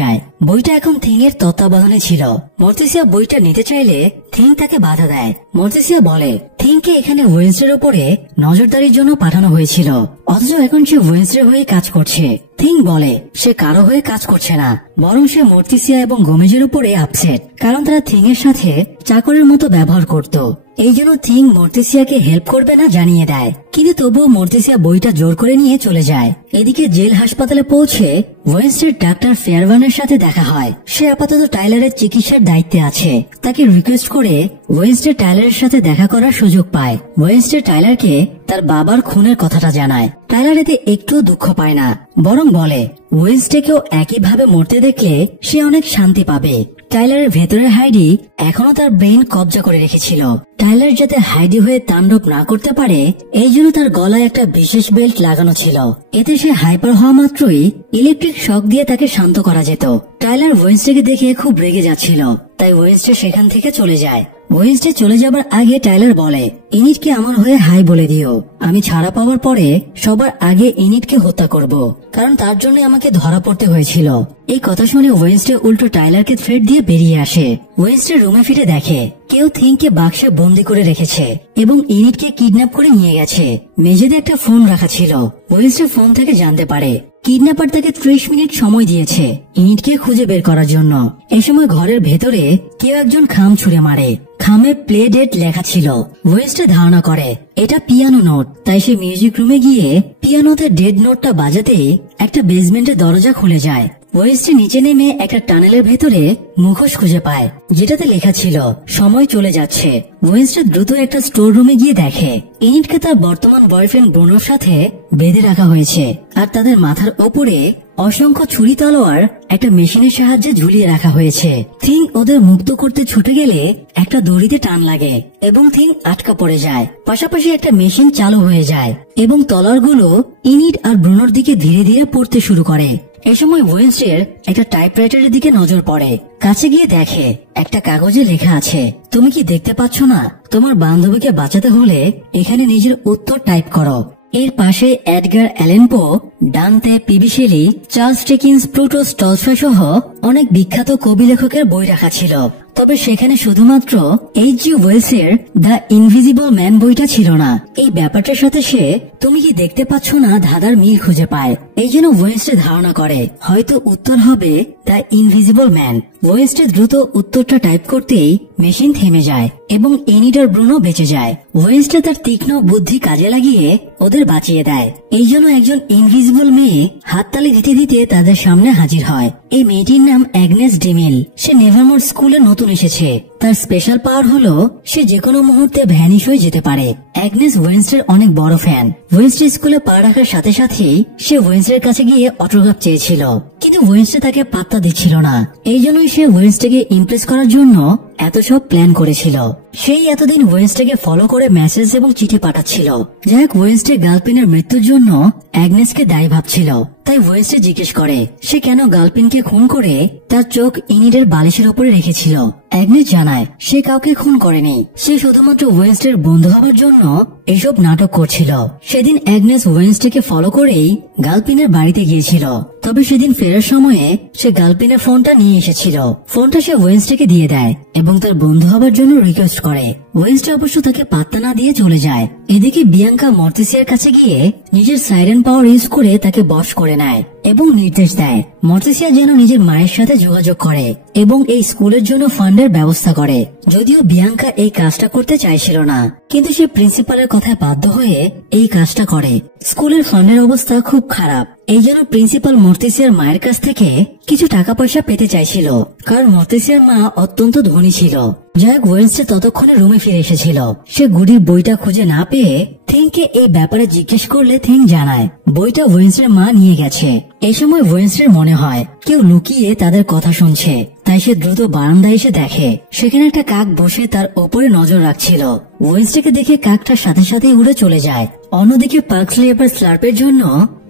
যায়। বইটা এখন থিং এর তত্ত্বাবধানে ছিল। মর্টিসিয়া বইটা নিতে চাইলে থিং তাকে বাধা দেয়। মর্টিসিয়া বলে থিংকে এখানে ওয়েনসডের উপরে নজরদারির জন্য পাঠানো হয়েছিল, অথচ এখন সে ওয়েনসডে হয়ে কাজ করছে। থিং বলে সে কারো হয়ে কাজ করছে না, বরং সে মর্টিসিয়া এবং গোমেজের উপরে আপসেট, কারণ তারা থিং এর সাথে চাকরের মতো ব্যবহার করত। এই জন্য থিং মর্টিসিয়াকে হেল্প করবে না জানিয়ে দেয়, কিন্তু তবুও মর্টিসিয়া বইটা জোর করে নিয়ে চলে যায়। এদিকে জেল হাসপাতালে পৌঁছে ওয়েনসডে ডাক্তার ফেয়ারওয়ানের সাথে দেখা হয়। সে আপাতত টাইলারের চিকিৎসার দায়িত্বে আছে। তাকে রিকোয়েস্ট করে ওয়েনসডে টাইলারের সাথে দেখা করার সুযোগ পায়। ওয়েনসডে টাইলারকে তার বাবার খুনের কথাটা জানায়। টাইলার এতে একটুও দুঃখ পায় না, বরং বলে ওয়েনসডেকেও একইভাবে মরতে দেখলে সে অনেক শান্তি পাবে। টাইলারের ভেতরের হাইডি এখনো তার ব্রেন কবজা করে রেখেছিল। টাইলার যাতে হাইডি হয়ে তাণ্ডব না করতে পারে এই জন্য তার গলায় একটা বিশেষ বেল্ট লাগানো ছিল। এতে সে হাইপার হওয়া মাত্রই ইলেকট্রিক শক দিয়ে তাকে শান্ত করা যেত। টাইলার ওয়েনসডেকে দেখে খুব রেগে যাচ্ছিল, তাই ওয়েনসডে সেখান থেকে চলে যায়। ওয়েনসডে চলে যাবার আগে টাইলার বলে ইনিটকে আমার হয়ে হাই বলে দিও। আমি ছাড়া পাওয়ার পরে সবার আগে ইনিটকে হত্যা করব, কারণ তার জন্য আমাকে ধরা পড়তে হয়েছিল। এই কথা শুনে ওয়েনসডে উল্টো টাইলারকে থ্রেট দিয়ে বেরিয়ে আসে। ওয়েনসডে রুমে ফিরে দেখে কেউ থিংকে বাক্সে বন্দি করে রেখেছে এবং ইনিটকে কিডন্যাপ করে নিয়ে গেছে। মেঝেতে একটা ফোন রাখা ছিল। ওয়েনসডে ফোন থেকে জানতে পারে কিডন্যাপার তাকে 30 মিনিট সময় দিয়েছে ইনিটকে খুঁজে বের করার জন্য। এ সময় ঘরের ভেতরে কেউ একজন খাম ছুঁড়ে মারে। খামে প্লে ডেট লেখা ছিল। ওয়েনসডে ধারণা করে এটা পিয়ানো নোট, তাই সে মিউজিক রুমে গিয়ে পিয়ানোতে ডেড নোটটা বাজাতে একটা বেসমেন্টের দরজা খুলে যায়। ওয়েনসডে নিচে নেমে একটা টানেলের ভেতরে মুখোশ খুঁজে পায়, যেটাতে লেখা ছিল সময় চলে যাচ্ছে। ওয়েনসডে দ্রুত একটা স্টোর রুমে গিয়ে দেখে ইনিটকে তার বর্তমান বয়ফ্রেন্ড ব্রুনোর সাথে বেঁধে রাখা হয়েছে, আর তাদের মাথার ওপরে অসংখ্য ছুরি তলোয়ার একটা মেশিনের সাহায্যে ঝুলিয়ে রাখা হয়েছে। থিং ওদের মুক্ত করতে ছুটে গেলে একটা দড়িতে টান লাগে এবং থিং আটকা পড়ে যায়। পাশাপাশি একটা মেশিন চালু হয়ে যায় এবং তলোয়ারগুলো ইনিট আর ব্রুনোর দিকে ধীরে ধীরে পড়তে শুরু করে। এ সময় ওয়েনসডের একটা টাইপরাইটারের দিকে নজর পড়ে। কাছে গিয়ে দেখে একটা কাগজে লেখা আছে, তুমি কি দেখতে পাচ্ছ না? তোমার বান্ধবীকে বাঁচাতে হলে এখানে নিজের উত্তর টাইপ করো। এর পাশে এডগার অ্যালেন পো, ডান্তে, পিবি শেলি, চার্লস ডিকিন্স, প্লুটোস, টলস্টয় সহ অনেক বিখ্যাত কবি লেখকের বই রাখা ছিল। তবে সেখানে শুধুমাত্র H.G. ওয়েলসের দ্য ইনভিজিবল ম্যান বইটা ছিল না। এই ব্যাপারটার সাথে সে তুমি কি দেখতে পাচ্ছ না ধাঁধার মিল খুঁজে পায়। এই জন্য ওয়েনসডে ধারণা করে হয়তো উত্তর হবে দ্য ইনভিজিবল ম্যান। ওয়েনসডে দ্রুত উত্তরটা টাইপ করতেই মেশিন থেমে যায় এবং এনিট আর ব্রুনো বেঁচে যায়। ওয়েনসডে তার তীক্ষ্ণ বুদ্ধি কাজে লাগিয়ে ওদের বাঁচিয়ে দেয়। এই জন্য একজন ইনভিজিবল মেয়ে হাততালি দিতে দিতে তাদের সামনে হাজির হয়। এই মেয়েটির নাম অ্যাগনেস ডিমেল। সে নেভারমোর স্কুলে নতুন এসেছে। তার স্পেশাল পাওয়ার হলো সে যে কোনো মুহূর্তে ভ্যানিশ হয়ে যেতে পারে। অ্যাগনেস ওয়েনসডের অনেক বড় ফ্যান। ওয়েনসডে স্কুলে পা রাখার সাথে সাথেই সে ওয়েনসডের কাছে গিয়ে অটোগ্রাফ চেয়েছিল, কিন্তু ওয়েনসডে তাকে পাত্তা দিচ্ছিল না। এই জন্যই সে ওয়েনসডেকে ইমপ্রেস করার জন্য এত সব প্ল্যান করেছিল। সেই এতদিন ওয়েনসডেকে ফলো করে মেসেজ এবং চিঠি পাঠাচ্ছিল। যাই হোক, ওয়েনসডে গার্লফ্রেন্ডের মৃত্যুর জন্য অ্যাগনেসকে দায়ী ভাবছিল। তাই ওয়েনসডে জিজ্ঞেস করে সে কেন গার্লফ্রেন্ডকে খুন করে তার চোখ ইনিডের বালিশের উপরে রেখেছিল। অ্যাগনেস জানায় সে কাউকে খুন করেনি, সে শুধুমাত্র ওয়েনসডের বন্ধু হবার জন্য এসব নাটক করছিল। সেদিন অ্যাগনেস ওয়েনসডেকে ফলো করেই গার্লফ্রেন্ডের বাড়িতে গিয়েছিল। তবে সেদিন ফেরার সময়ে সে গার্লফ্রেন্ডের ফোনটা নিয়ে এসেছিল। ফোনটা সে ওয়েনসডেকে দিয়ে দেয় এবং তার বন্ধু হবার জন্য রিকোয়েস্ট করে। ওয়েনসডে অবশ্য তাকে পাত্তা না দিয়ে চলে যায়। এদিকে বিয়াঙ্কা মর্তেসিয়ার কাছে গিয়ে নিজের সাইরেন পাওয়ার ইউজ করে তাকে বশ করে নেয় এবং নির্দেশ দেয় মর্তেসিয়া যেন নিজের মায়ের সাথে যোগাযোগ করে এবং এই স্কুলের জন্য ফান্ডের ব্যবস্থা করে। যদিও বিয়াঙ্কা এই কাজটা করতে চাইছিল না, কিন্তু সে প্রিন্সিপালের কথায় বাধ্য হয়ে এই কাজটা করে। স্কুলের ফান্ডের অবস্থা খুব খারাপ, এই জন্য প্রিন্সিপাল মর্তেসিয়ার মায়ের কাছ থেকে কিছু টাকা পয়সা পেতে চাইছিল, কারণ মর্তেসিয়ার মা অত্যন্ত ধনী ছিল। যাই হোক, ওয়েন্সডে ততক্ষণে রুমে ফিরে এসেছিল। সে গুডির বইটা খুঁজে না পেয়ে থিংকে এই ব্যাপারে জিজ্ঞেস করলে থিং জানায় বইটা ওয়েন্সডের মা নিয়ে গেছে। এই সময় ওয়েন্সডের মনে হয় কেউ লুকিয়ে তাদের কথা শুনছে, তাই সে দ্রুত বারান্দায় এসে দেখে সেখানে একটা কাক বসে তার ওপরে নজর রাখছিল। ওয়েন্সডেকে দেখে কাকটার সাথে সাথে উড়ে চলে যায়। অন্যদিকে পার্কসলি এবার স্লার্পের জন্য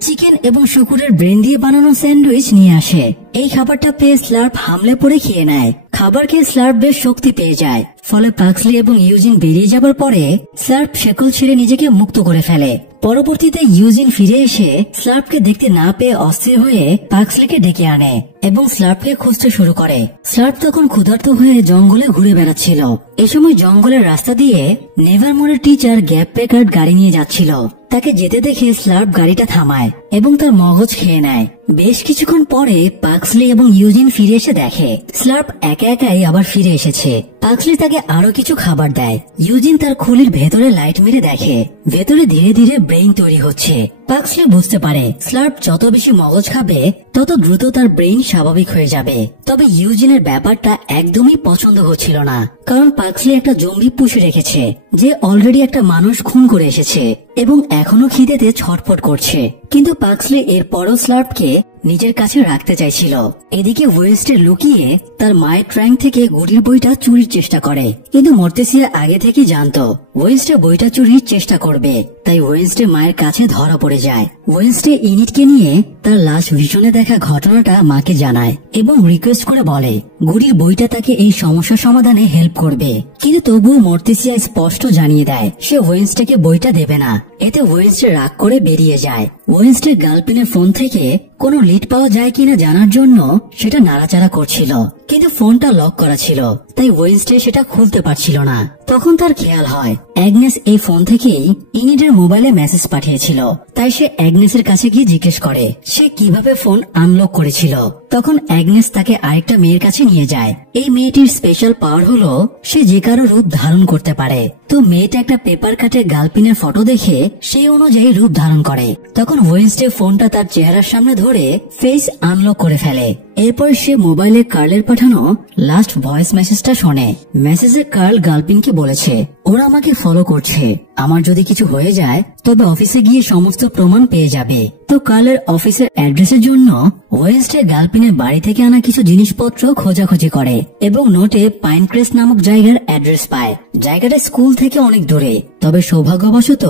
চিকেন এবং শুকুরের ব্রেন দিয়ে বানানো স্যান্ডউইচ নিয়ে আসে। এই খাবারটা পেয়ে স্লার্প হামলে পড়ে খেয়ে নেয়। খাবার খেয়ে স্লার্প বেশ শক্তি পেয়ে যায়, ফলে পার্কসলি এবং ইউজিন বেরিয়ে যাবার পরে স্লার্প শেকল ছেড়ে নিজেকে মুক্ত করে ফেলে। পরবর্তীতে ইউজিন ফিরে এসে স্লার্পকে দেখতে না পেয়ে অস্থির হয়ে পার্কসলিকে ডেকে আনে এবং স্লার্পকে খুঁজতে শুরু করে। স্লার্প তখন ক্ষুধার্ত হয়ে জঙ্গলে ঘুরে বেড়াচ্ছিল। এ সময় জঙ্গলের রাস্তা দিয়ে নেভারমোরের টিচার গ্যাপ প্যাকার্ড গাড়ি নিয়ে যাচ্ছিল। তাকে যেতে দেখে স্লার্প গাড়িটা থামায় এবং তার মগজ খেয়ে নেয়। বেশ কিছুক্ষণ পরে পার্কসলি এবং ইউজিন ফিরে এসে দেখে স্লার্প একা একাই আবার ফিরে এসেছে। পার্কসলি তাকে আরো কিছু খাবার দেয়। ইউজিন তার খুলির ভেতরে লাইট মেরে দেখে ভেতরে ধীরে ধীরে ব্রেইন তৈরি হচ্ছে। পার্কসলি বুঝতে পারে স্লার্প যত বেশি মগজ খাবে তত দ্রুত তার ব্রেইন স্বাভাবিক হয়ে যাবে। তবে ইউজিনের ব্যাপারটা একদমই পছন্দ হচ্ছিল না, কারণ পার্কসলি একটা জম্বি পুষে রেখেছে যে অলরেডি একটা মানুষ খুন করে এসেছে এবং এখনো খিদেতে ছটফট করছে। কিন্তু পার্কসলি এরপরও স্লার্পকে নিজের কাছে রাখতে চাইছিল। এদিকে ওয়েনসডে লুকিয়ে তার মায়ের ট্রাঙ্ক থেকে গুডির বইটা চুরির চেষ্টা করে, কিন্তু মর্তেসিয়া আগে থেকে জানতো ওয়েনসডে বইটা চুরির চেষ্টা করবে, তাই ওয়েনসডে মায়ের কাছে ধরা পড়ে যায়। ওয়েনসডে ইনিটকে নিয়ে তার লাস্ট ভিশনে দেখা ঘটনাটা মাকে জানায় এবং রিকোয়েস্ট করে বলে গুডির বইটা তাকে এই সমস্যা সমাধানে হেল্প করবে। কিন্তু তবুও মর্তেসিয়া স্পষ্ট জানিয়ে দেয় সে ওয়েনসডেকে বইটা দেবে না। এতে ওয়েনসডে রাগ করে বেরিয়ে যায়। ওয়েনসডে গার্লফ্রেন্ডের ফোন থেকে কোনো লিড পাওয়া যায় কিনা জানার জন্য সেটা নাড়াচাড়া করছিল, কিন্তু ফোনটা লক করা ছিল, তাই ওয়েনসডে সেটা খুলতে পারছিল না। তখন তার খেয়াল হয় অ্যাগনেস এই ফোন থেকেই ইনিডের মোবাইলে মেসেজ পাঠিয়েছিল। তাই সে অ্যাগনেসের কাছে গিয়ে জিজ্ঞেস করে সে কিভাবে ফোন আনলক করেছিল। তখন অ্যাগনেস তাকে আরেকটা মেয়ের কাছে নিয়ে যায়। এই মেয়েটির স্পেশাল পাওয়ার হলো সে যে কারো রূপ ধারণ করতে পারে। তো মেয়েটা একটা পেপার কাটে গার্লফ্রেন্ডের ফটো দেখে সেই অনুযায়ী রূপ ধারণ করে। তখন ওয়েনসডে ফোনটা তার চেহারার সামনে ধরে ফেস আনলক করে ফেলে। এরপর সে মোবাইলে কার্লের পাঠানো লাস্ট ভয়েস মেসেজটা শোনে। মেসেজে কার্ল গার্লফ্রেন্ডকে বলেছে ওরা আমাকে ফলো করছে, আমার যদি কিছু হয়ে যায় তবে অফিসে গিয়ে সমস্ত প্রমাণ পেয়ে যাবে। তো কার্লের অফিসের অ্যাড্রেসের জন্য ওয়েনসডে গার্লফ্রেন্ডের বাড়ি থেকে আনা কিছু জিনিসপত্র খোঁজাখুঁজি করে এবং নোটে পাইনক্রেস্ট নামক জায়গার অ্যাড্রেস পায়। জায়গাটা স্কুল থেকে অনেক দূরে, তবে সৌভাগ্যবশত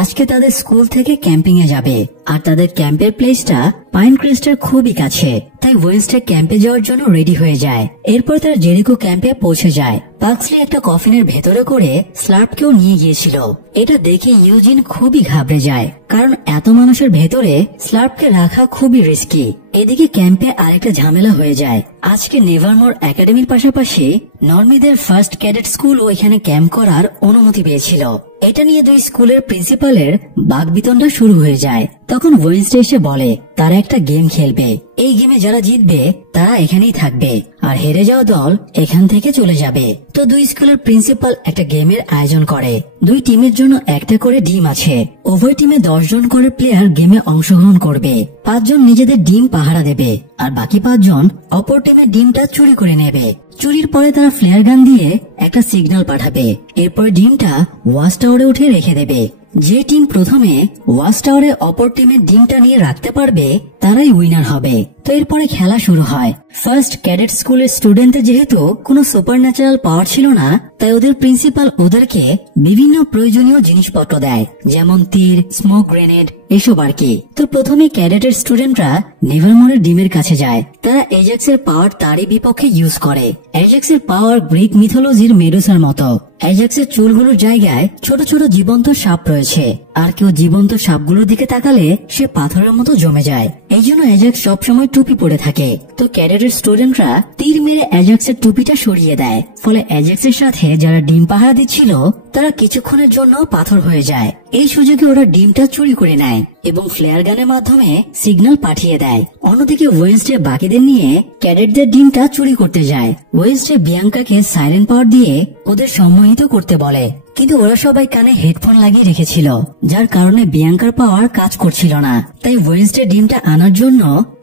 আজকে তাদের স্কুল থেকে ক্যাম্পিং এ যাবে আর তাদের ক্যাম্পের প্লেসটা পাইনক্রেস্টের খুবই কাছে। তাই ওয়েনসডে ক্যাম্পে যাওয়ার জন্য রেডি হয়ে যায়। এরপর তারা জেরিকো ক্যাম্পে পৌঁছে যায়। পার্কসলি একটা কফিনের ভেতরে করে স্লার্পকেও নিয়ে গিয়েছিল। এটা দেখে ইউজিন খুবই ঘাবড়ে যায়, কারণ এত মানুষের ভেতরে স্লার্পকে রাখা খুবই রিস্কি। এদিকে ক্যাম্পে আরেকটা ঝামেলা হয়ে যায়। আজকে নেভারমোর একাডেমির পাশাপাশি নর্মিদের ফার্স্ট ক্যাডেট স্কুলও এখানে ক্যাম্প করার অনুমতি পেয়েছিল। এটা নিয়ে দুই স্কুলের প্রিন্সিপালের বাকবিতণ্ডা শুরু হয়ে যায়। তখন ওয়েনসডে এসে বলে তারা একটা গেম খেলবে, এই গেমে যারা জিতবে তারা এখানেই থাকবে আর হেরে যাওয়া দল এখান থেকে চলে যাবে। তো দুই স্কুলের প্রিন্সিপাল একটা গেমের আয়োজন করে। দুই টিমের জন্য একটা করে ডিম আছে। উভয় টিমে 10 জন করে প্লেয়ার গেমে অংশগ্রহণ করবে। 5 জন নিজেদের ডিম পাহারা দেবে আর বাকি 5 জন অপর টিমের ডিমটা চুরি করে নেবে। চুরির পরে তারা ফ্লেয়ার গান দিয়ে একটা সিগন্যাল পাঠাবে। এরপর ডিমটা ওয়াচ টাওয়ারে উঠে রেখে দেবে। যে টিম প্রথমে ওয়াচ টাওয়ারে অপর টিমের ডিমটা নিয়ে রাখতে পারবে তারাই উইনার হবে। তো এরপরে খেলা শুরু হয়। ফার্স্ট ক্যাডেট স্কুলের স্টুডেন্টদের যেহেতু কোনো সুপার ন্যাচারাল পাওয়ার ছিল না, তাই ওদের প্রিন্সিপাল ওদেরকে বিভিন্ন প্রয়োজনীয় জিনিসপত্র দেয়, যেমন তীর, স্মোক গ্রেনেড, এসব আর কি। তো প্রথমে ক্যাডেটের স্টুডেন্টরা নেভারমোরের ডিমের কাছে যায়। তারা এজাক্সের পাওয়ার তারই বিপক্ষে ইউজ করে। এজাক্সের পাওয়ার গ্রিক মিথোলজির মেডুসার মতো। এজাক্সের চুলগুলোর জায়গায় ছোট ছোট জীবন্ত সাপ রয়েছে আর কেউ জীবন্ত সাপগুলোর দিকে তাকালে সে পাথরের মতো জমে যায়। এই জন্য অ্যাজাক্স সবসময় টুপি পরে থাকে। তো ক্যাডেটের স্টুডেন্টরা তীর মেরে অ্যাজাক্সের টুপিটা সরিয়ে দেয়। ফলে অ্যাজাক্সের সাথে যারা ডিম পাহারা দিচ্ছিল তারা কিছুক্ষণের জন্য পাথর হয়ে যায়। এই সুযোগে ওরা ডিমটা চুরি করে নেয় এবং ফ্লেয়ার গানের মাধ্যমে সিগন্যাল পাঠিয়ে দেয়। অন্যদিকে ওয়েডনেসডে বাকিদের নিয়ে ক্যাডেটদের ডিমটা চুরি করতে যায়। ওয়েডনেসডে বিয়াঙ্কাকে সাইরেন পাওয়ার দিয়ে ওদের সম্মোহিত করতে বলে, কিন্তু ওরা সবাই কানে হেডফোন লাগিয়ে রেখেছিল, যার কারণে বিয়াঙ্কার পাওয়ার কাজ করছিল না। তাই ওয়েডনেসডে ডিমটা আনার জন্য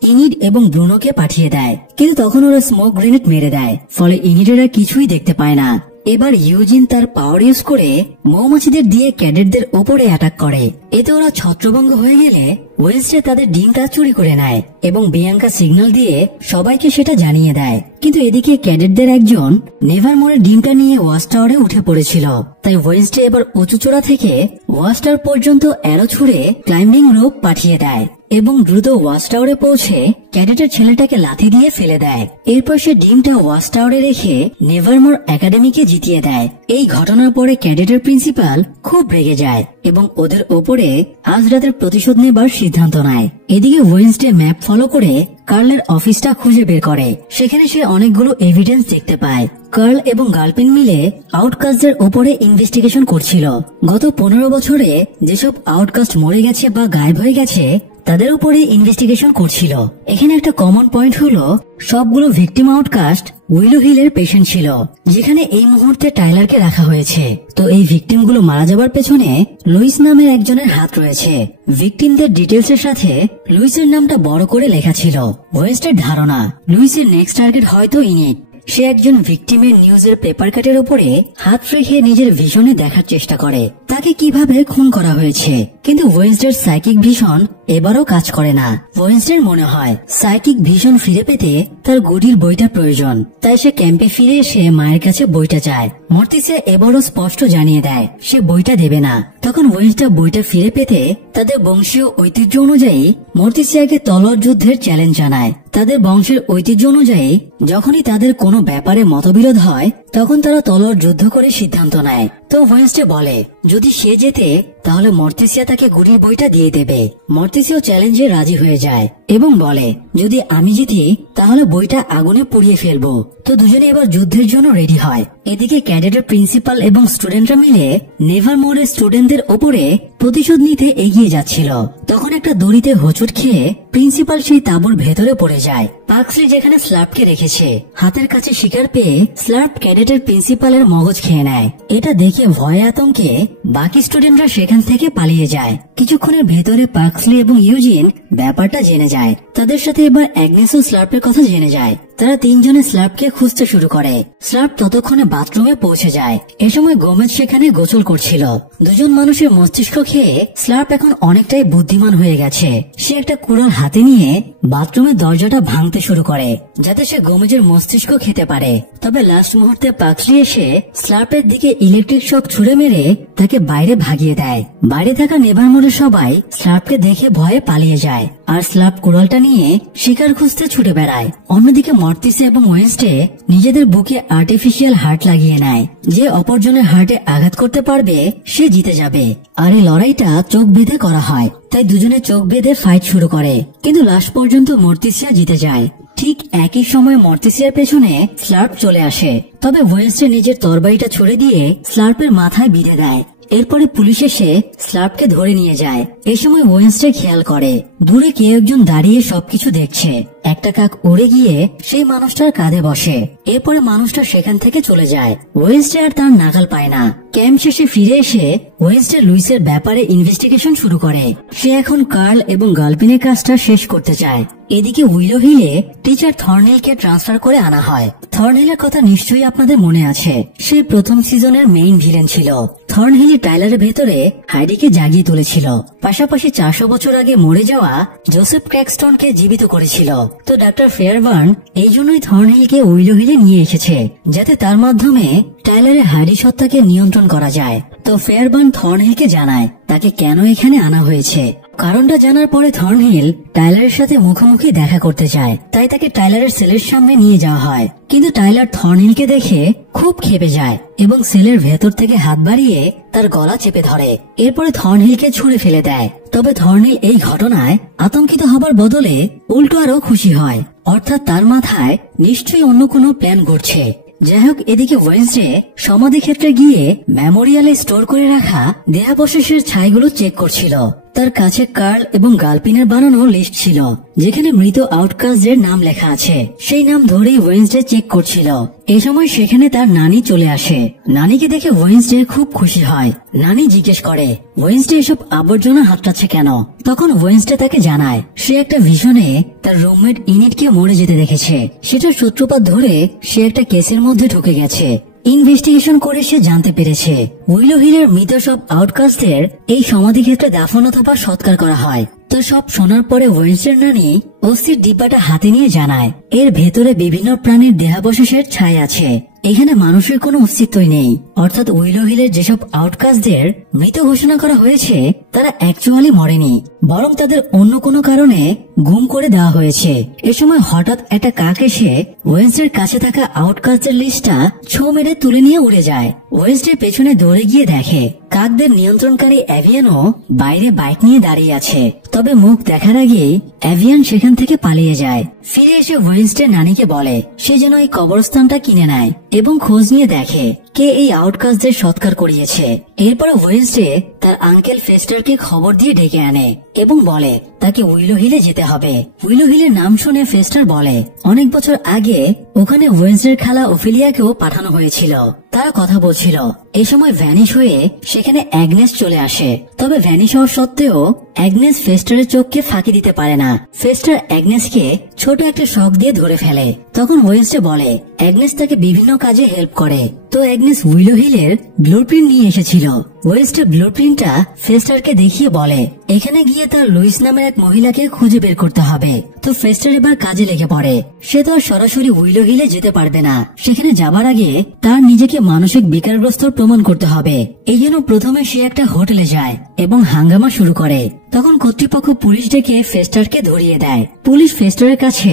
ইনিড এবং ব্রুনোকে পাঠিয়ে দেয়, কিন্তু তখন ওরা স্মোক গ্রেনেড মেরে দেয়। ফলে ইনিডেরা কিছুই দেখতে পায় না। এবার ইউজিন তার পাওয়ার ইউজ করে মৌমাছিদের দিয়ে ক্যাডেটদের ওপরে অ্যাটাক করে। এতে ওরা ছত্রভঙ্গ হয়ে গেলে ওয়েডনেসডে তাদের ডিমটা চুরি করে নেয় এবং বিয়াঙ্কা সিগন্যাল দিয়ে সবাইকে সেটা জানিয়ে দেয়। কিন্তু এদিকে ক্যাডেটদের একজন নেভারমোরের ডিমটা নিয়ে ওয়াচ টাওয়ারে উঠে পড়েছিল। তাই ওয়েডনেসডে এবার উঁচু চূড়া থেকে ওয়াচ টাওয়ার পর্যন্ত অ্যারো ছুড়ে ক্লাইম্বিং রোপ পাঠিয়ে দেয় এবং দ্রুত ওয়াচ টাওয়ারে পৌঁছে ক্যাডেটের ছেলেটাকে লাথি দিয়ে ফেলে দেয়। এরপর সে ডিমটা ওয়াচ টাওয়ারে রেখে নেভারমোর একাডেমিকে জিতিয়ে দেয়। এই ঘটনার পরে ক্যাডেটের প্রিন্সিপাল খুব রেগে যায় এবং ওদের ওপরে আজ রাতের প্রতিশোধ নেবার সিদ্ধান্ত নেয়। এদিকে ওয়েডনেসডে ম্যাপ ফলো করে কার্লের অফিসটা খুঁজে বের করে। সেখানে সে অনেকগুলো এভিডেন্স দেখতে পায়। কার্ল এবং গার্লপিন মিলে আউটকাস্টদের ওপরে ইনভেস্টিগেশন করছিল। গত 15 বছরে যেসব আউটকাস্ট মরে গেছে বা গায়েব হয়ে গেছে তাদের উপরে ইনভেস্টিগেশন করছিল। এখানে একটা কমন পয়েন্ট হলো সবগুলো ভিকটিম আউটকাস্ট উইলো হিলের পেশেন্ট ছিল, যেখানে এই মুহূর্তে টাইলারকে রাখা হয়েছে। তো এই ভিকটিম গুলো মারা যাবার পেছনে লুইস নামের একজনের হাত রয়েছে। ভিকটিমদের ডিটেলস এর সাথে লুইসের নামটা বড় করে লেখা ছিল। ওয়েস্টের ধারণা লুইসের নেক্সট টার্গেট হয়তো ইনিট। সে একজন ভিকটিমের নিউজের পেপার কাটের উপরে হাত রেখে নিজের ভিশনে দেখার চেষ্টা করে তাকে কিভাবে খুন করা হয়েছে। কিন্তু ওয়েডনেসডের সাইকিক ভিশন এবারও কাজ করে না। ওয়েডনেসডের মনে হয় সাইকিক ভিশন ফিরে পেতে তার গুডির বইটা প্রয়োজন। তাই সে ক্যাম্পে ফিরে এসে মায়ের কাছে বইটা চায়। মর্টিসিয়া এবারও স্পষ্ট জানিয়ে দেয় সে বইটা দেবে না। তখন ওয়েডনেসডে বইটা ফিরে পেতে তাদের বংশীয় ঐতিহ্য অনুযায়ী মর্টিসিয়াকে তলোয়ার যুদ্ধের চ্যালেঞ্জ জানায়। তাদের বংশের ঐতিহ্য অনুযায়ী যখনই তাদের কোনো ব্যাপারে মতবিরোধ হয় তখন তারা তলোয়ার যুদ্ধ করে সিদ্ধান্ত নেয়। তো ওয়েডনেসডে বলে যদি সে জেতে তাহলে মর্টিসিয়া তাকে গুডির বইটা দিয়ে দেবে। মর্টিসিয়া চ্যালেঞ্জে রাজি হয়ে যায় এবং বলে যদি আমি জিতি তাহলে বইটা আগুনে পুড়িয়ে ফেলবো। তো দুজনে এবার যুদ্ধের জন্য রেডি হয়। এদিকে ক্যাডেটের প্রিন্সিপাল এবং স্টুডেন্টরা মিলে নেভারমোরের স্টুডেন্টদের ওপরে প্রতিশোধ নিতে এগিয়ে যাচ্ছিল। তখন একটা দড়িতে হোঁচট খেয়ে প্রিন্সিপাল সেই তাঁবুর ভেতরে পড়ে যায়। পাক্সলি যেখানে স্লার্পকে রেখেছে হাতের কাছে শিকার পেয়ে স্লার্প ক্যাডেটের প্রিন্সিপালের মগজ খেয়ে নেয়। এটা দেখে ভয়ে আতঙ্কে বাকি স্টুডেন্টরা সেখান থেকে পালিয়ে যায়। কিছুক্ষণের ভেতরে পাক্সলি এবং ইউজিন ব্যাপারটা জেনে যায়। তাদের সাথে এবার অ্যাগনেস ও স্লার্পের কথা জেনে যায়। তারা তিনজনে স্লার্পকে খুঁজতে শুরু করে। স্লার্প ততক্ষণে বাথরুমে পৌঁছে যায়। এ সময় গোমেজ সেখানে গোসল করছিল। দুজন মানুষের মস্তিষ্ক খেয়ে স্লার্প এখন অনেকটাই বুদ্ধিমান হয়ে গেছে। সে একটা কুড়াল হাতে নিয়ে বাথরুমের দরজাটা ভাঙতে শুরু করে যাতে সে গোমেজের মস্তিষ্ক খেতে পারে। তবে লাস্ট মুহূর্তে পাক্সলি এসে স্লার্পের দিকে ইলেকট্রিক শক ছুড়ে মেরে তাকে বাইরে ভাগিয়ে দেয়। বাইরে থাকা নেভারমোরের সবাই স্লার্পকে দেখে ভয়ে পালিয়ে যায় আর স্লার্প কুড়ালটা নিয়ে শিকার খুঁজতে ছুটে বেড়ায়। অন্যদিকে মর্টিসিয়া এবং ওয়েডনেসডে নিজেদের বুকে আর্টিফিশিয়াল হার্ট লাগিয়ে নেয়। যে অপরজনের হার্টে আঘাত করতে পারবে সে জিতে যাবে। আর এই লড়াইটা চোখ বেঁধে করা হয়। তাই দুজনে চোখ বেঁধে ফাইট শুরু করে, কিন্তু লাস্ট পর্যন্ত মর্টিসিয়া জিতে যায়। ঠিক একই সময় মর্টিসিয়ার পেছনে স্লার্প চলে আসে। তবে ওয়েডনেসডে নিজের তরবারিটা ছুড়ে দিয়ে স্লার্পের মাথায় বিঁধে দেয়। এরপরে পুলিশ এসে স্লার্পকে ধরে নিয়ে যায়। এই সময় ওয়েডনেসডে খেয়াল করে দূরে কেউ একজন দাঁড়িয়ে সবকিছু দেখছে। একটা কাক উড়ে গিয়ে সেই মানুষটার কাঁধে বসে। এরপরে মানুষটা সেখান থেকে চলে যায়। ওয়েডনেসডে আর তার নাগাল পায় না। ক্যাম্প শেষে ফিরে এসে ওয়েডনেসডে লুইসের ব্যাপারে ইনভেস্টিগেশন শুরু করে। সে এখন কার্ল এবং গার্লপিনের কাজটা শেষ করতে চায়। এদিকে উইলো হিলে টিচার থর্নহিলকে ট্রান্সফার করে আনা হয়। থর্নহিলের কথা নিশ্চয়ই আপনাদের মনে আছে। সে প্রথম সিজনের মেইন ভিলেন ছিল। থর্নহিল টাইলারের ভেতরে হাইডিকে জাগিয়ে তুলেছিল। পাশাপাশি 400 বছর আগে মরে যাওয়া জোসেফ ক্র্যাক্সটনকে জীবিত করেছিল। তো ডাক্তার ফেয়ারবার্ন এই জন্যই থর্নহিলকে উইলো হিলে নিয়ে এসেছে, যাতে তার মাধ্যমে টাইলারের হাইডি সত্তাকে নিয়ন্ত্রণ করা যায়। তো ফেয়ারবার্ন থর্নহিলকে জানায় তাকে কেন এখানে আনা হয়েছে। কারণটা জানার পরে থর্নহিল টাইলারের সাথে মুখোমুখি দেখা করতে চায়, তাই তাকে টাইলারের সেলের সামনে নিয়ে যাওয়া হয়। কিন্তু টাইলার থর্নহিলকে দেখে খুব ক্ষেপে যায় এবং সেলের ভেতর থেকে হাত বাড়িয়ে তার গলা চেপে ধরে। এরপরে থর্নহিলকে ছুঁড়ে ফেলে দেয়। তবে থর্নহিল এই ঘটনায় আতঙ্কিত হবার বদলে উল্টো আরো খুশি হয়, অর্থাৎ তার মাথায় নিশ্চয়ই অন্য কোনো প্ল্যান ঘটছে। যাই হোক, এদিকে ওয়েডনেসডে সমাধি ক্ষেত্রে গিয়ে মেমোরিয়ালে স্টোর করে রাখা দেহাবশেষের ছাইগুলো চেক করছিল। তার কাছে কার্ল এবং গালপিনের বানানো লিস্ট ছিল, যেখানে মৃত আউটকাস্টদের নাম লেখা আছে। সেই নাম ধরেই ওয়েডনেসডে চেক করছিল। এই সময় সেখানে তার নানি চলে আসে। নানিকে দেখে ওয়েডনেসডে খুব খুশি হয়। নানি জিজ্ঞেস করে ওয়েডনেসডে এসব আবর্জনা হাতড়াচ্ছে কেন। তখন ওয়েডনেসডে তাকে জানায় সে একটা ভিশনে তার রুমমেট ইনিটকে মরে যেতে দেখেছে। সেটার সূত্রপাত ধরে সে একটা কেসের মধ্যে ঢুকে গেছে। ইনভেস্টিগেশন করে সে জানতে পেরেছে উইলো হিলের মৃত সব আউটকাস্টদের এই সমাধি ক্ষেত্রে দাফন অথবা সৎকার করা হয়। তো সব শোনার পরে ওয়েডনেসডের নানি অস্থির ডিব্বাটা হাতে নিয়ে জানায় এর ভেতরে বিভিন্ন প্রাণীর দেহাবশেষের ছাই আছে। এখানে মানুষের কোনো অস্তিত্বই নেই, অর্থাৎ উইলো হিলের যেসব আউটকাস্টদের মৃত ঘোষণা করা হয়েছে তারা অ্যাকচুয়ালি মরেনি, বরং তাদের অন্য কোনো কারণে গুম করে দেওয়া হয়েছে। এ সময় হঠাৎ একটা কাক এসে ওয়েডনেসডের কাছে থাকা আউটকাস্টদের লিস্টটা ছো মেরে তুলে নিয়ে উড়ে যায়। ওয়েডনেসডে পেছনে দৌড়ে গিয়ে দেখে কাকদের নিয়ন্ত্রণকারী অ্যাভিয়ানও বাইরে বাইক নিয়ে দাঁড়িয়ে আছে। তবে মুখ দেখার আগেই অ্যাভিয়ান সেখান থেকে পালিয়ে যায়। ফিরে এসে ওয়েডনেসডে নানিকে বলে সে যেন এই কবরস্থানটা কিনে নেয় এবং খোঁজ নিয়ে দেখে কে এই আউটকাস্টদের সৎকার করিয়েছে। এরপরে ওয়েডনেসডে তার আঙ্কেল ফেস্টারকে খবর দিয়ে ডেকে আনে এবং বলে তাকে উইলো হিলে যেতে হবে। উইলো হিলের নাম শুনে ফেস্টার বলে অনেক বছর আগে ওখানে ওয়েডনেসডের খালা ওফেলিয়াকেও পাঠানো হয়েছিল। তারা কথা বলছিল। এই সময় ভ্যানিশ হয়ে সেখানে অ্যাগনেস চলে আসে। তবে ভ্যানিশ হওয়ার সত্ত্বেও অ্যাগনেস ফেস্টারের চোখকে ফাঁকি দিতে পারে না। ফেস্টার অ্যাগনেসকে ছোট একটা শক দিয়ে ধরে ফেলে। তখন ওয়েডনেসডে বলে অ্যাগনেস তাকে বিভিন্ন কাজে হেল্প করে। তো অ্যাগনেস উইলো হিলের ব্লুপ্রিন্ট নিয়ে এসেছিল। ওয়েডনেসডে ব্লুপ্রিন্টটা ফেস্টারকে দেখিয়ে বলে এখানে গিয়ে তার লুইস নামের এক মহিলাকে খুঁজে বের করতে হবে। তো ফেস্টার এবার কাজে লেগে পড়ে। সে তো আর সরাসরি উইলো হিলে যেতে পারবে না। সেখানে যাবার আগে তার নিজেকে মানসিক বিকারগ্রস্ত প্রমাণ করতে হবে। এই জন্য প্রথমে সে একটা হোটেলে যায় এবং হাঙ্গামা শুরু করে। তখন কর্তৃপক্ষ পুলিশ ডেকে ফেস্টারকে ধরিয়ে দেয়। পুলিশ ফেস্টারের কাছে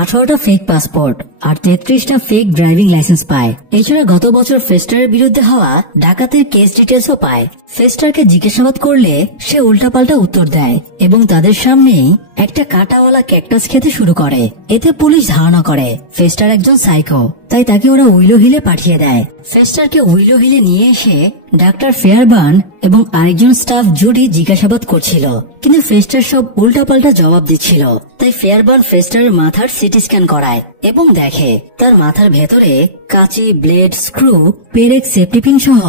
18টা ফেক পাসপোর্ট আর 33টা ফেক ড্রাইভিং লাইসেন্স পায়। এছাড়া গত বছর ফেস্টারের বিরুদ্ধে হওয়া ডাকাতের কেস ডিটেলসও পায়। ফেস্টারকে জিজ্ঞাসাবাদ করলে সে উল্টাপাল্টা উত্তর দেয় এবং তাদের সামনেই একটা কাঁটাওয়ালা ক্যাকটাস খেতে শুরু করে। এতে পুলিশ ধারণা করে ফেস্টার একজন সাইকো, তাই তাকে ওরা উইলো হিলে পাঠিয়ে দেয়। ফেস্টারকে উইলো হিলে নিয়ে এসে ডাক্তার ফেয়ারবার্ন এবং আরেকজন স্টাফ জুডি জিজ্ঞাসাবাদ করছিল, কিন্তু ফেস্টার সব উল্টাপাল্টা জবাব দিচ্ছিল। তাই ফেয়ারবার্ন ফেস্টারের মাথার সিটি স্ক্যান করায় এবং দেখে তার মাথার ভেতরে কাঁচি, ব্লেড, স্ক্রু, পেরেক, সেফটি পিন সহ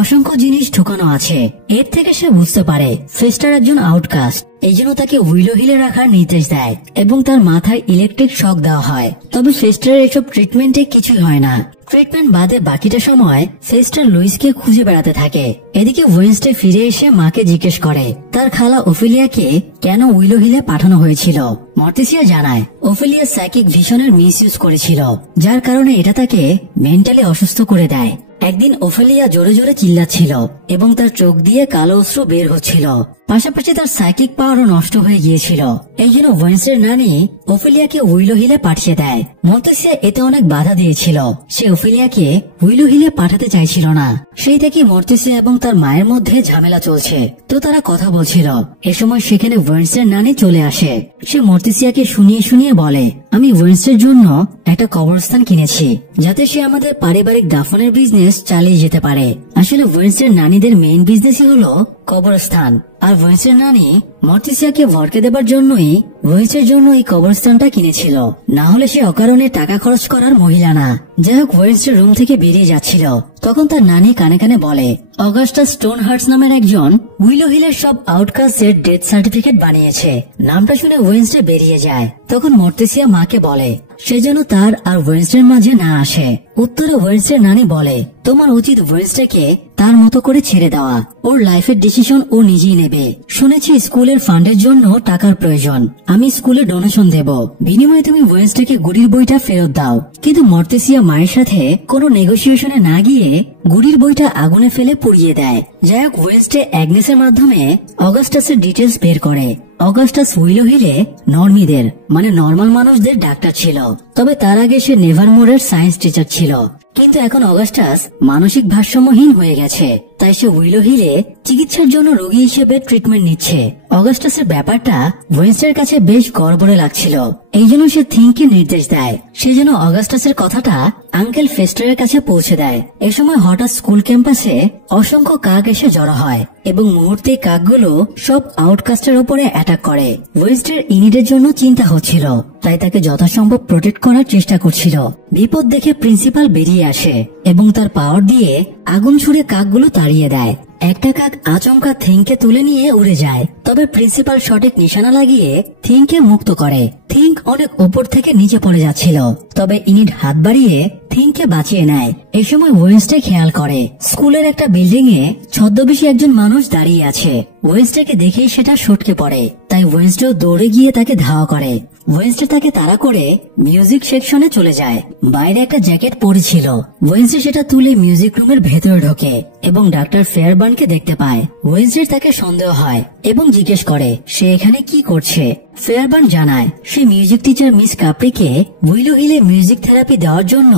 অসংখ্য জিনিস ঢুকানো আছে। এর থেকে সে বুঝতে পারে ফেস্টার একজন আউটকাস্ট। এই জন্য তাকে উইলো হিলে রাখার নির্দেশ দেয় এবং তার মাথায় ইলেকট্রিক শক দেওয়া হয়। তবে ফেস্টারের এসব ট্রিটমেন্টে কিছুই হয় না। ট্রিটমেন্ট বাদে বাকিটা সময় ফেস্টার লুইসকে খুঁজে বেড়াতে থাকে। এদিকে ওয়েডনেসডে ফিরে এসে মাকে জিজ্ঞেস করে তার খালা ওফেলিয়াকে কেন উইলো হিলে পাঠানো হয়েছিল। মর্টিসিয়া জানায় ওফেলিয়া সাইকিক ভিশনের মিসইউজ করেছিল, যার কারণে এটা তাকে মেন্টালি অসুস্থ করে দেয়। একদিন ওফেলিয়া জোরে জোরে চিল্লাচ্ছিল এবং তার চোখ দিয়ে কালো অশ্রু বের হচ্ছিল। পাশাপাশি তার সাইকিক পাওয়ারও নষ্ট হয়ে গিয়েছিল। এই জন্য ওয়েডনেসডের নানি ওফেলিয়াকে উইলো হিলে পাঠিয়ে দেয়। মর্টিসিয়া এতে অনেক বাধা দিয়েছিল। সে ওফেলিয়াকে উইলো হিলে পাঠাতে চাইছিল না। সেই থেকে মর্টিসিয়া এবং তার মায়ের মধ্যে ঝামেলা চলছে। তো তারা কথা বলছিল। এ সময় সেখানে ওয়েডনেসডের নানি চলে আসে। সে মর্টিসিয়াকে শুনিয়ে শুনিয়ে বলে আমি ওয়েডনেসডের জন্য একটা কবরস্থান কিনেছি, যাতে সে আমাদের পারিবারিক দাফনের বিজনেস চালিয়ে যেতে পারে। আসলে ওয়েডনেসডের নানিদের মেইন বিজনেসই হলো কবরস্থান। আর ওয়েডনেসডের নানি মর্টিসিয়াকে ভরকে দেবার জন্যই ওয়েডনেসডের জন্য এই কবরস্থানটা কিনেছিল। না হলে সে অকারণে টাকা খরচ করার মহিলা না। যাই হোক, ওয়েডনেসডে রুম থেকে বেরিয়ে যাচ্ছিল। তখন তার নানি কানে কানে বলে অগাস্টা স্টোনহার্টস নামের একজন উইলো হিলের সব আউটকাস্টের ডেথ সার্টিফিকেট বানিয়েছে। নামটা শুনে ওয়েডনেসডে বেরিয়ে যায়। তখন মর্টিসিয়া মাকে বলে সে যেন তার আর ওয়েডনেসডের মাঝে না আসে। উত্তরে ওয়েডনেসডের নানি বলে তোমার উচিত ওয়েডনেসডেকে তার মতো করে ছেড়ে দেওয়া। ওর লাইফের ডিসিশন ও নিজেই নেবে। শুনেছি স্কুলের ফান্ডের জন্য টাকার প্রয়োজন, আমি স্কুলে ডোনেশন দেব, বিনিময়ে তুমি ওয়েন্সডেকে গুডির বইটা ফেরত দাও। কিন্তু মর্তেসিয়া মায়ের সাথে কোনো নেগোসিয়েশনে না গিয়ে গুডির বইটা আগুনে ফেলে পুড়িয়ে দেয়। যাই হোক, ওয়েন্সডে অ্যাগনেসের মাধ্যমে অগাস্টাসের ডিটেলস বের করে। অগাস্টাস উইলো হিলে নর্মিদের মানে নর্মাল মানুষদের ডাক্তার ছিল, তবে তার আগে সে নেভারমোরের সায়েন্স টিচার ছিল। কিন্তু এখন অগাস্টাস মানসিক ভারসাম্যহীন হয়ে গেছে, তাই সে উইলো হিলে চিকিৎসার জন্য রোগী হিসেবে ট্রিটমেন্ট নিচ্ছে। অগাস্টাসের ব্যাপারটা ওয়েন্সডের কাছে বেশ গড়বড়ে লাগছিল, এই জন্য সে থিংকে নির্দেশ দেয় সে যেন অগাস্টাসের কথাটা আঙ্কেল ফেস্টারের কাছে পৌঁছে দেয়। এ সময় হঠাৎ স্কুল ক্যাম্পাসে অসংখ্য কাক এসে জড়ো হয় এবং মুহূর্তে কাকগুলো সব আউটকাস্টের উপরে অ্যাটাক করে। ওয়েন্সডের ইনিডের জন্য চিন্তা হচ্ছিল, তাই তাকে যথাসম্ভব প্রোটেক্ট করার চেষ্টা করছিল। বিপদ দেখে প্রিন্সিপাল বেরিয়ে আসে এবং তার পাওয়ার দিয়ে আগুন ছুড়ে কাকগুলো তাড়িয়ে দেয়। একটা কাক আচমকা থিংকে তুলে নিয়ে উড়ে যায়, তবে প্রিন্সিপাল সঠিক নিশানা লাগিয়ে থিংকে মুক্ত করে। থিংক অনেক উপর থেকে নিচে পড়ে যাচ্ছিল, তবে ইনিড হাত বাড়িয়ে থিংকে বাঁচিয়ে নেয়। এই সময় ওয়েন্সডে খেয়াল করে স্কুলের একটা বিল্ডিং এ ছদ্মবেশী একজন মানুষ দাঁড়িয়ে আছে। ওয়েন্সডেকে দেখেই সেটা সটকে পড়ে, তাই ওয়েন্সডেও দৌড়ে গিয়ে তাকে ধাওয়া করে। ওয়েন্সডে তাকে তাড়া করে মিউজিক সেকশনে চলে যায়। বাইরে একটা জ্যাকেট পরেছিল, ওয়েন্সডে সেটা তুলে মিউজিক রুমের ভেতরে ঢোকে এবং ডাক্তার ফেয়ারবার্নকে দেখতে পায়। ওয়েন্সডে তাকে সন্দেহ হয় এবং জিজ্ঞেস করে সে এখানে কি করছে। ফেয়ারবার্ন জানায় সে মিউজিক টিচার মিস কাপ্রিকে উইলো হিলে মিউজিক থেরাপি দেওয়ার জন্য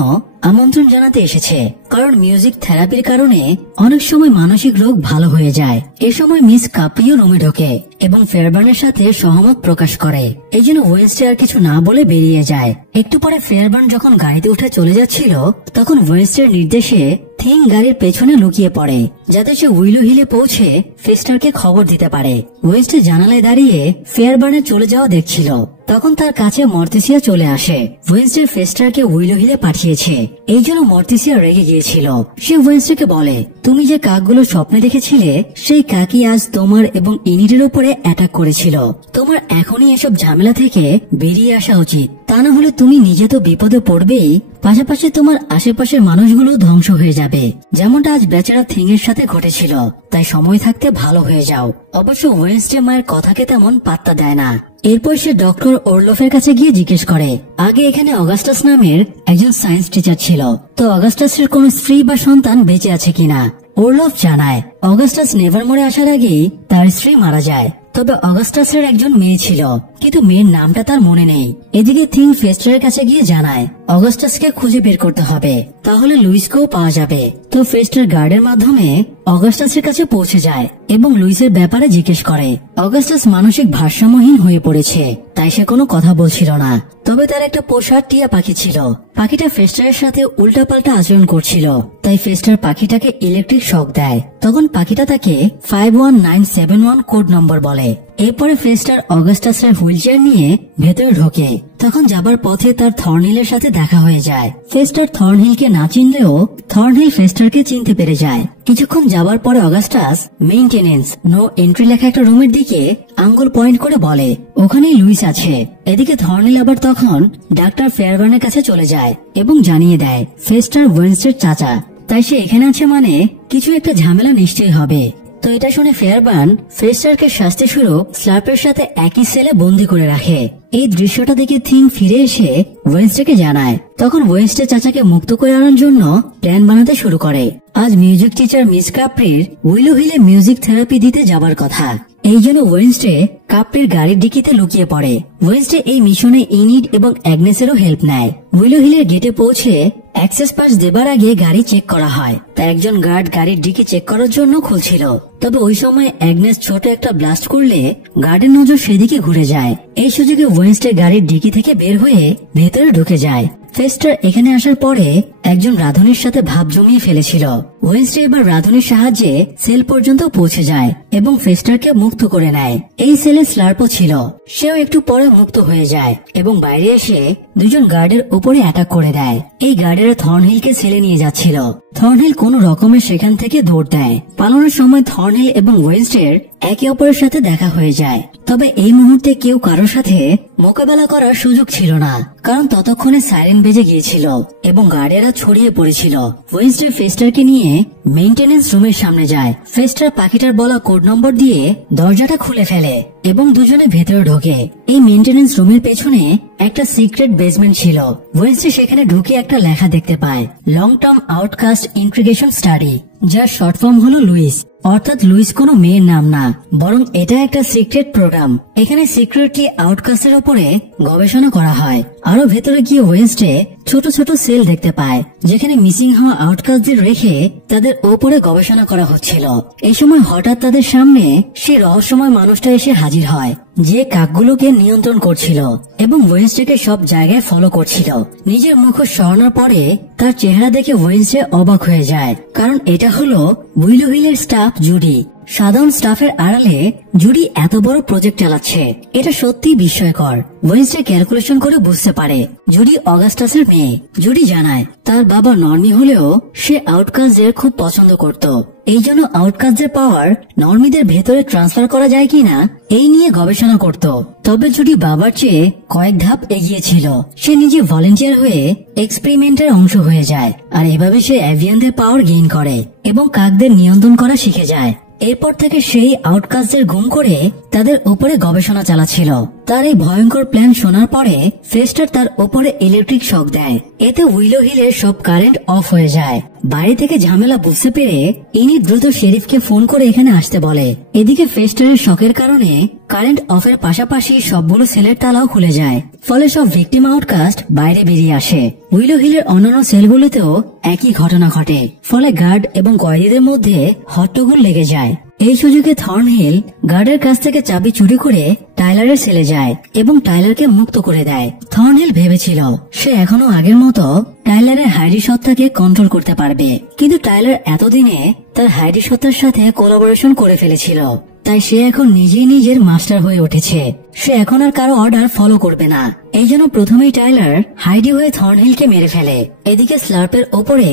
আমন্ত্রণ জানাতে এসেছে, কারণ মিউজিক থেরাপির কারণে অনেক সময় মানসিক রোগ ভালো হয়ে যায়। এ সময় মিস কাপ্রিও রুমে ঢোকে এবং ফেয়ারবার্নের সাথে সহমত প্রকাশ করে। এই জন্য ওয়েন্সডে আর কিছু না বলে বেরিয়ে যায়। একটু পরে ফেয়ারবার্ন যখন গাড়িতে উঠে চলে যাচ্ছিল, তখন ওয়েন্সডের নির্দেশে থিং গাড়ির পেছনে লুকিয়ে পড়ে, যাতে সে উইলো হিলে পৌঁছে ফেস্টারকে খবর দিতে পারে। ওয়েন্সডে জানালায় দাঁড়িয়ে ফেয়ারবার্নের চলে যাওয়া দেখছিল, তখন তার কাছে মর্তেসিয়া চলে আসে। ওয়েন্সডে ফেস্টারকে উইলো হিলে পাঠিয়েছে, এই জন্য মর্তেসিয়া রেগে গিয়েছিল। সে ওয়েন্সডেকে বলে তুমি যে কাকগুলো স্বপ্নে দেখেছিলে, সেই কাকই আজ তোমার এবং ইনিডের উপরে অ্যাটাক করেছিল। তোমার এখনই এসব ঝামেলা থেকে বেরিয়ে আসা উচিত, তা না হলে তুমি নিজে তো বিপদে পড়বেই, পাশাপাশি তোমার আশেপাশের মানুষগুলো ধ্বংস হয়ে যাবে, যেমনটা আজ বেচারা থিং এর সাথে ঘটেছিল। তাই সময় থাকতে ভালো হয়ে যাও। অবশ্য ওয়েন্সডে মায়ের কথাকে তেমন পাত্তা দেয় না। এরপর সে ডক্টর ওরলফের কাছে গিয়ে জিজ্ঞেস করে আগে এখানে অগাস্টাস নামের একজন সায়েন্স টিচার ছিল, তো অগাস্টাসের কোন স্ত্রী বা সন্তান বেঁচে আছে কিনা। ওরলফ জানায় অগাস্টাস নেভারমোরে আসার আগেই তার স্ত্রী মারা যায়, তবে অগাস্টাসের একজন মেয়ে ছিল, কিন্তু মেয়ের নামটা তার মনে নেই। এদিকে থিং ফেস্টারের কাছে গিয়ে জানায় অগাস্টাসকে খুঁজে বের করতে হবে, তাহলে লুইসকেও পাওয়া যাবে। তো ফেস্টার গার্ডের মাধ্যমে অগাস্টাসের কাছে পৌঁছে যায় এবং লুইসের ব্যাপারে জিজ্ঞেস করে। অগাস্টাস মানসিক ভারসাম্যহীন হয়ে পড়েছে, তাই সে কোনো কথা বলছিল না। তবে তার একটা পোষা টিয়া পাখি ছিল, পাখিটা ফেস্টারের সাথে উল্টাপাল্টা আচরণ করছিল, তাই ফেস্টার পাখিটাকে ইলেকট্রিক শক দেয়। তখন পাখিটা তাকে 51971 কোড নম্বর বলে। এরপরে ফেস্টার অগাস্টাসের হুইল চেয়ার নিয়ে ভেতরে ঢোকে। তখন যাবার পথে তার থর্নহিলের সাথে দেখা হয়ে যায়। ফেস্টার থর্নহিলকে না চিনলেও থর্নহিল ফেস্টারকে চিনতে পেরে যায়। কিছুক্ষণ যাবার পরে অগাস্টাস মেইনটেনেন্স নো এন্ট্রি লেখা একটা রুমের দিকে আঙ্গুল পয়েন্ট করে বলে ওখানেই লুইস আছে। এদিকে থর্নহিল আবার তখন ডাক্তার ফেয়ারবার্নের কাছে চলে যায় এবং জানিয়ে দেয় ফেস্টার ওয়েন্সডের চাচা, তাই সে এখানে আছে মানে কিছু একটা ঝামেলা নিশ্চয়ই হবে। তো এটা শুনে ফেয়ারবার্ন ফেস্টারকে শাস্তি স্বরূপ স্লার্পের সাথে একই সেলে বন্দী করে রাখে। এই দৃশ্যটা দেখে থিং ফিরে এসে ওয়েন্সডেকে জানায়। তখন ওয়েন্সডে চাচাকে মুক্ত করে আনার জন্য প্ল্যান বানাতে শুরু করে। আজ মিউজিক টিচার মিস কাপ্রির উইলো হিলে মিউজিক থেরাপি দিতে যাবার কথা, এই জন্য ওয়েন্সডে কাপ্রির গাড়ির ডিকিতে লুকিয়ে পড়ে। ওয়েন্সডে এই মিশনে ইনিড এবং অ্যাগনেসেরও হেল্প নেয়। উইলো হিলের গেটে পৌঁছে অ্যাক্সেস পাস দেবার আগে গাড়ি চেক করা হয়, তা একজন গার্ড গাড়ির ডিকি চেক করার জন্য খুলছিল। তবে ওই সময় অ্যাগনেস ছোট একটা ব্লাস্ট করলে গার্ডের নজর সেদিকে ঘুরে যায়। এই সুযোগে ওয়েন্সডে গাড়ির ডিকি থেকে বের হয়ে ভেতরে ঢুকে যায়। ফেস্টার এখানে আসার পরে একজন রাধুনির সাথে ভাব জমিয়ে ফেলেছিল। ওয়েন্সডে এবার রাধুনির সাহায্যে সেল পর্যন্ত পৌঁছে যায় এবং ফেস্টারকে মুক্ত করে নেয়। এই সেলে স্লার্পও ছিল, সেও একটু পরে মুক্ত হয়ে যায় এবং বাইরে এসে দুজন গার্ডের উপরে অ্যাটাক করে দেয়। এই গার্ডেরা থর্নহিলকে সেলে নিয়ে যাচ্ছিল। থর্নহিল কোন রকমের সেখান থেকে দৌড় দেয়। পালানোর সময় থর্নহিল এবং ওয়েন্সডের একে অপরের সাথে দেখা হয়ে যায়। তবে এই মুহূর্তে কেউ কারোর সাথে মোকাবেলা করার সুযোগ ছিল না, কারণ ততক্ষণে সাইরেন বেজে গিয়েছিল এবং গার্ডেরা ছড়িয়ে পড়েছিল। ওয়েনসডে ফেস্টারকে নিয়ে মেইনটেনেন্স রুমের সামনে যায়। ফেস্টার পাখিটার বলা কোড নম্বর দিয়ে দরজাটা খুলে ফেলে এবং দুজনে ভেতরে ঢোকে। এই মেইনটেনেন্স রুমের পেছনে একটা সিক্রেট বেসমেন্ট ছিল। ওয়েনসডে সেখানে ঢুকে একটা লেখা দেখতে পায়, long term outcast integration study, যার শর্ট ফর্ম হলো লুইস। অর্থাৎ লুইস কোনো মেয়ের নাম না, বরং এটা একটা সিক্রেট প্রোগ্রাম। এখানে সিক্রেটলি আউটকাস্টের উপরে গবেষণা করা হয়। আরো ভেতরে গিয়ে ওয়েনসডে ছোট ছোট সেল দেখতে পায়, যেখানে মিসিং হওয়া আউটকাস্টদের রেখে তাদের ওপরে গবেষণা করা হচ্ছিল। এই সময় হঠাৎ তাদের সামনে সেই রহস্যময় মানুষটা এসে হাজির হয়, যে কাকগুলোকে নিয়ন্ত্রণ করছিল এবং ওয়েনসডেকে সব জায়গায় ফলো করছিল। নিজের মুখোশ সরানোর পরে তার চেহারা দেখে ওয়েনসডে অবাক হয়ে যায়, কারণ এটা হলো উইলো হিলের স্টাফ জুডি। সাধারণ স্টাফের আড়ালে জুডি এত বড় প্রজেক্ট চালাচ্ছে, এটা সত্যি বিস্ময়কর। ওয়েনসডে ক্যালকুলেশন করে বুঝতে পারে জুডি অগাস্টাসের মেয়ে। জুডি জানায় তার বাবা নর্মি হলেও সে আউটকাস্টদের খুব পছন্দ করত, এই জন্য আউটকাস্টদের পাওয়ার নর্মিদের ভেতরে ট্রান্সফার করা যায় কিনা এই নিয়ে গবেষণা করত। তবে জুডি বাবার চেয়ে কয়েক ধাপ এগিয়ে ছিল। সে নিজে ভলেন্টিয়ার হয়ে এক্সপেরিমেন্টের অংশ হয়ে যায়, আর এভাবে সে এভিয়ানদের পাওয়ার গেইন করে এবং কাকদের নিয়ন্ত্রণ করা শিখে যায়। এরপর থেকে সেই আউটকাস্টদের গুম করে তাদের উপরে গবেষণা চালাচ্ছিল। তার এই ভয়ঙ্কর প্ল্যান শোনার পরে ফেস্টার তার উপরে ইলেকট্রিক শক দেয়। এতে উইলো হিলের সব কারেন্ট অফ হয়ে যায়। বাইরে থেকে ঝামেলা বুঝতে পেরে ইনি দ্রুত শেরিফকে ফোন করে এখানে আসতে বলে। এদিকে ফেস্টারের শকের কারণে কারেন্ট অফের পাশাপাশি সবগুলো সেলের তালাও খুলে যায়, ফলে সব ভিকটিম আউটকাস্ট বাইরে বেরিয়ে আসে। উইলো হিলের অন্যান্য সেলগুলোতেও একই ঘটনা ঘটে, ফলে গার্ড এবং কয়েদিদের মধ্যে হট্টগোল লেগে যায়। এই সুযোগে থর্নহিল গার্ডের কাছ থেকে চাবি চুরি করে টাইলারের সেলে যায় এবং টাইলারকে মুক্ত করে দেয়। থর্নহিল ভেবেছিল সে এখনো আগের মতো টাইলারের হাইডি সত্তাকে কন্ট্রোল করতে পারবে, কিন্তু টাইলার এতদিনে তার হাইডি সত্তার সাথে কোলাবোরেশন করে ফেলেছিল। তাই সে এখন নিজেই নিজের মাস্টার হয়ে উঠেছে। সে এখন আর কারো অর্ডার ফলো করবে না। এই জন্য প্রথমেই টাইলার হাইডি হয়ে থর্নহিলকে মেরে ফেলে। এদিকে স্লার্পের ওপরে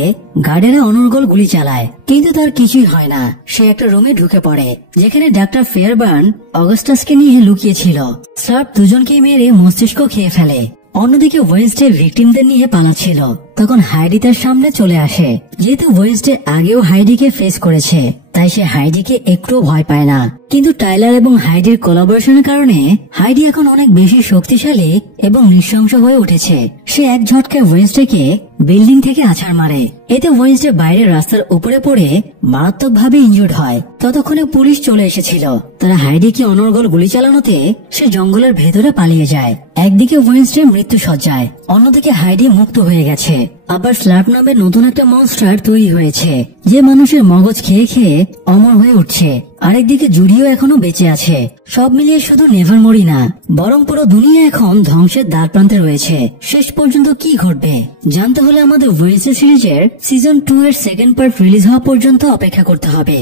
গার্ডেরা অনর্গল গুলি চালায়, কিন্তু তার কিছুই হয় না। সে একটা রুমে ঢুকে পড়ে, যেখানে ডাক্তার ফেয়ারবার্ন অগাস্টাসকে নিয়ে লুকিয়েছিল। স্লার্প দুজনকেই মেরে মস্তিষ্ক খেয়ে ফেলে। অন্যদিকে ওয়েনসডে ভিকটিমদের নিয়ে পালাচ্ছিল, তখন হাইডি তার সামনে চলে আসে। যেহেতু ওয়েনসডে আগেও হাইডিকে ফেস করেছে, তাই সে হাইডিকে একটু ভয় পায় না। কিন্তু টাইলার এবং হাইডির কোলাবোরেশনের কারণে হাইডি এখন অনেক বেশি শক্তিশালী এবং নৃশংস হয়ে উঠেছে। সে এক ঝটকায় ওয়েনসডেকে বিল্ডিং থেকে আছাড় মারে। এতে ওয়েনসডে বাইরের রাস্তার উপরে পড়ে মারাত্মকভাবে ইনজুর্ড হয়। ততক্ষণে পুলিশ চলে এসেছিল। তারা হাইডিকে অনর্গল গুলি চালানোতে সে জঙ্গলের ভেতরে পালিয়ে যায়। একদিকে ওয়েনসডে মৃত্যু সজ্জায়, অন্যদিকে হাইডি মুক্ত হয়ে গেছে। আবার স্লার্প নামে নতুন একটা মনস্টার তৈরি হয়েছে, যে মানুষের মগজ খেয়ে খেয়ে অমর হয়ে উঠছে। আরেকদিকে জুডিও এখনো বেঁচে আছে। সব মিলিয়ে শুধু নেভারমোরই না, বরং পুরো দুনিয়া এখন ধ্বংসের দ্বার প্রান্তে রয়েছে। শেষ পর্যন্ত কি ঘটবে জানতে হলে আমাদের ওয়েনসডে সিরিজের সিজন 2 এর সেকেন্ড পার্ট রিলিজ হওয়া পর্যন্ত অপেক্ষা করতে হবে।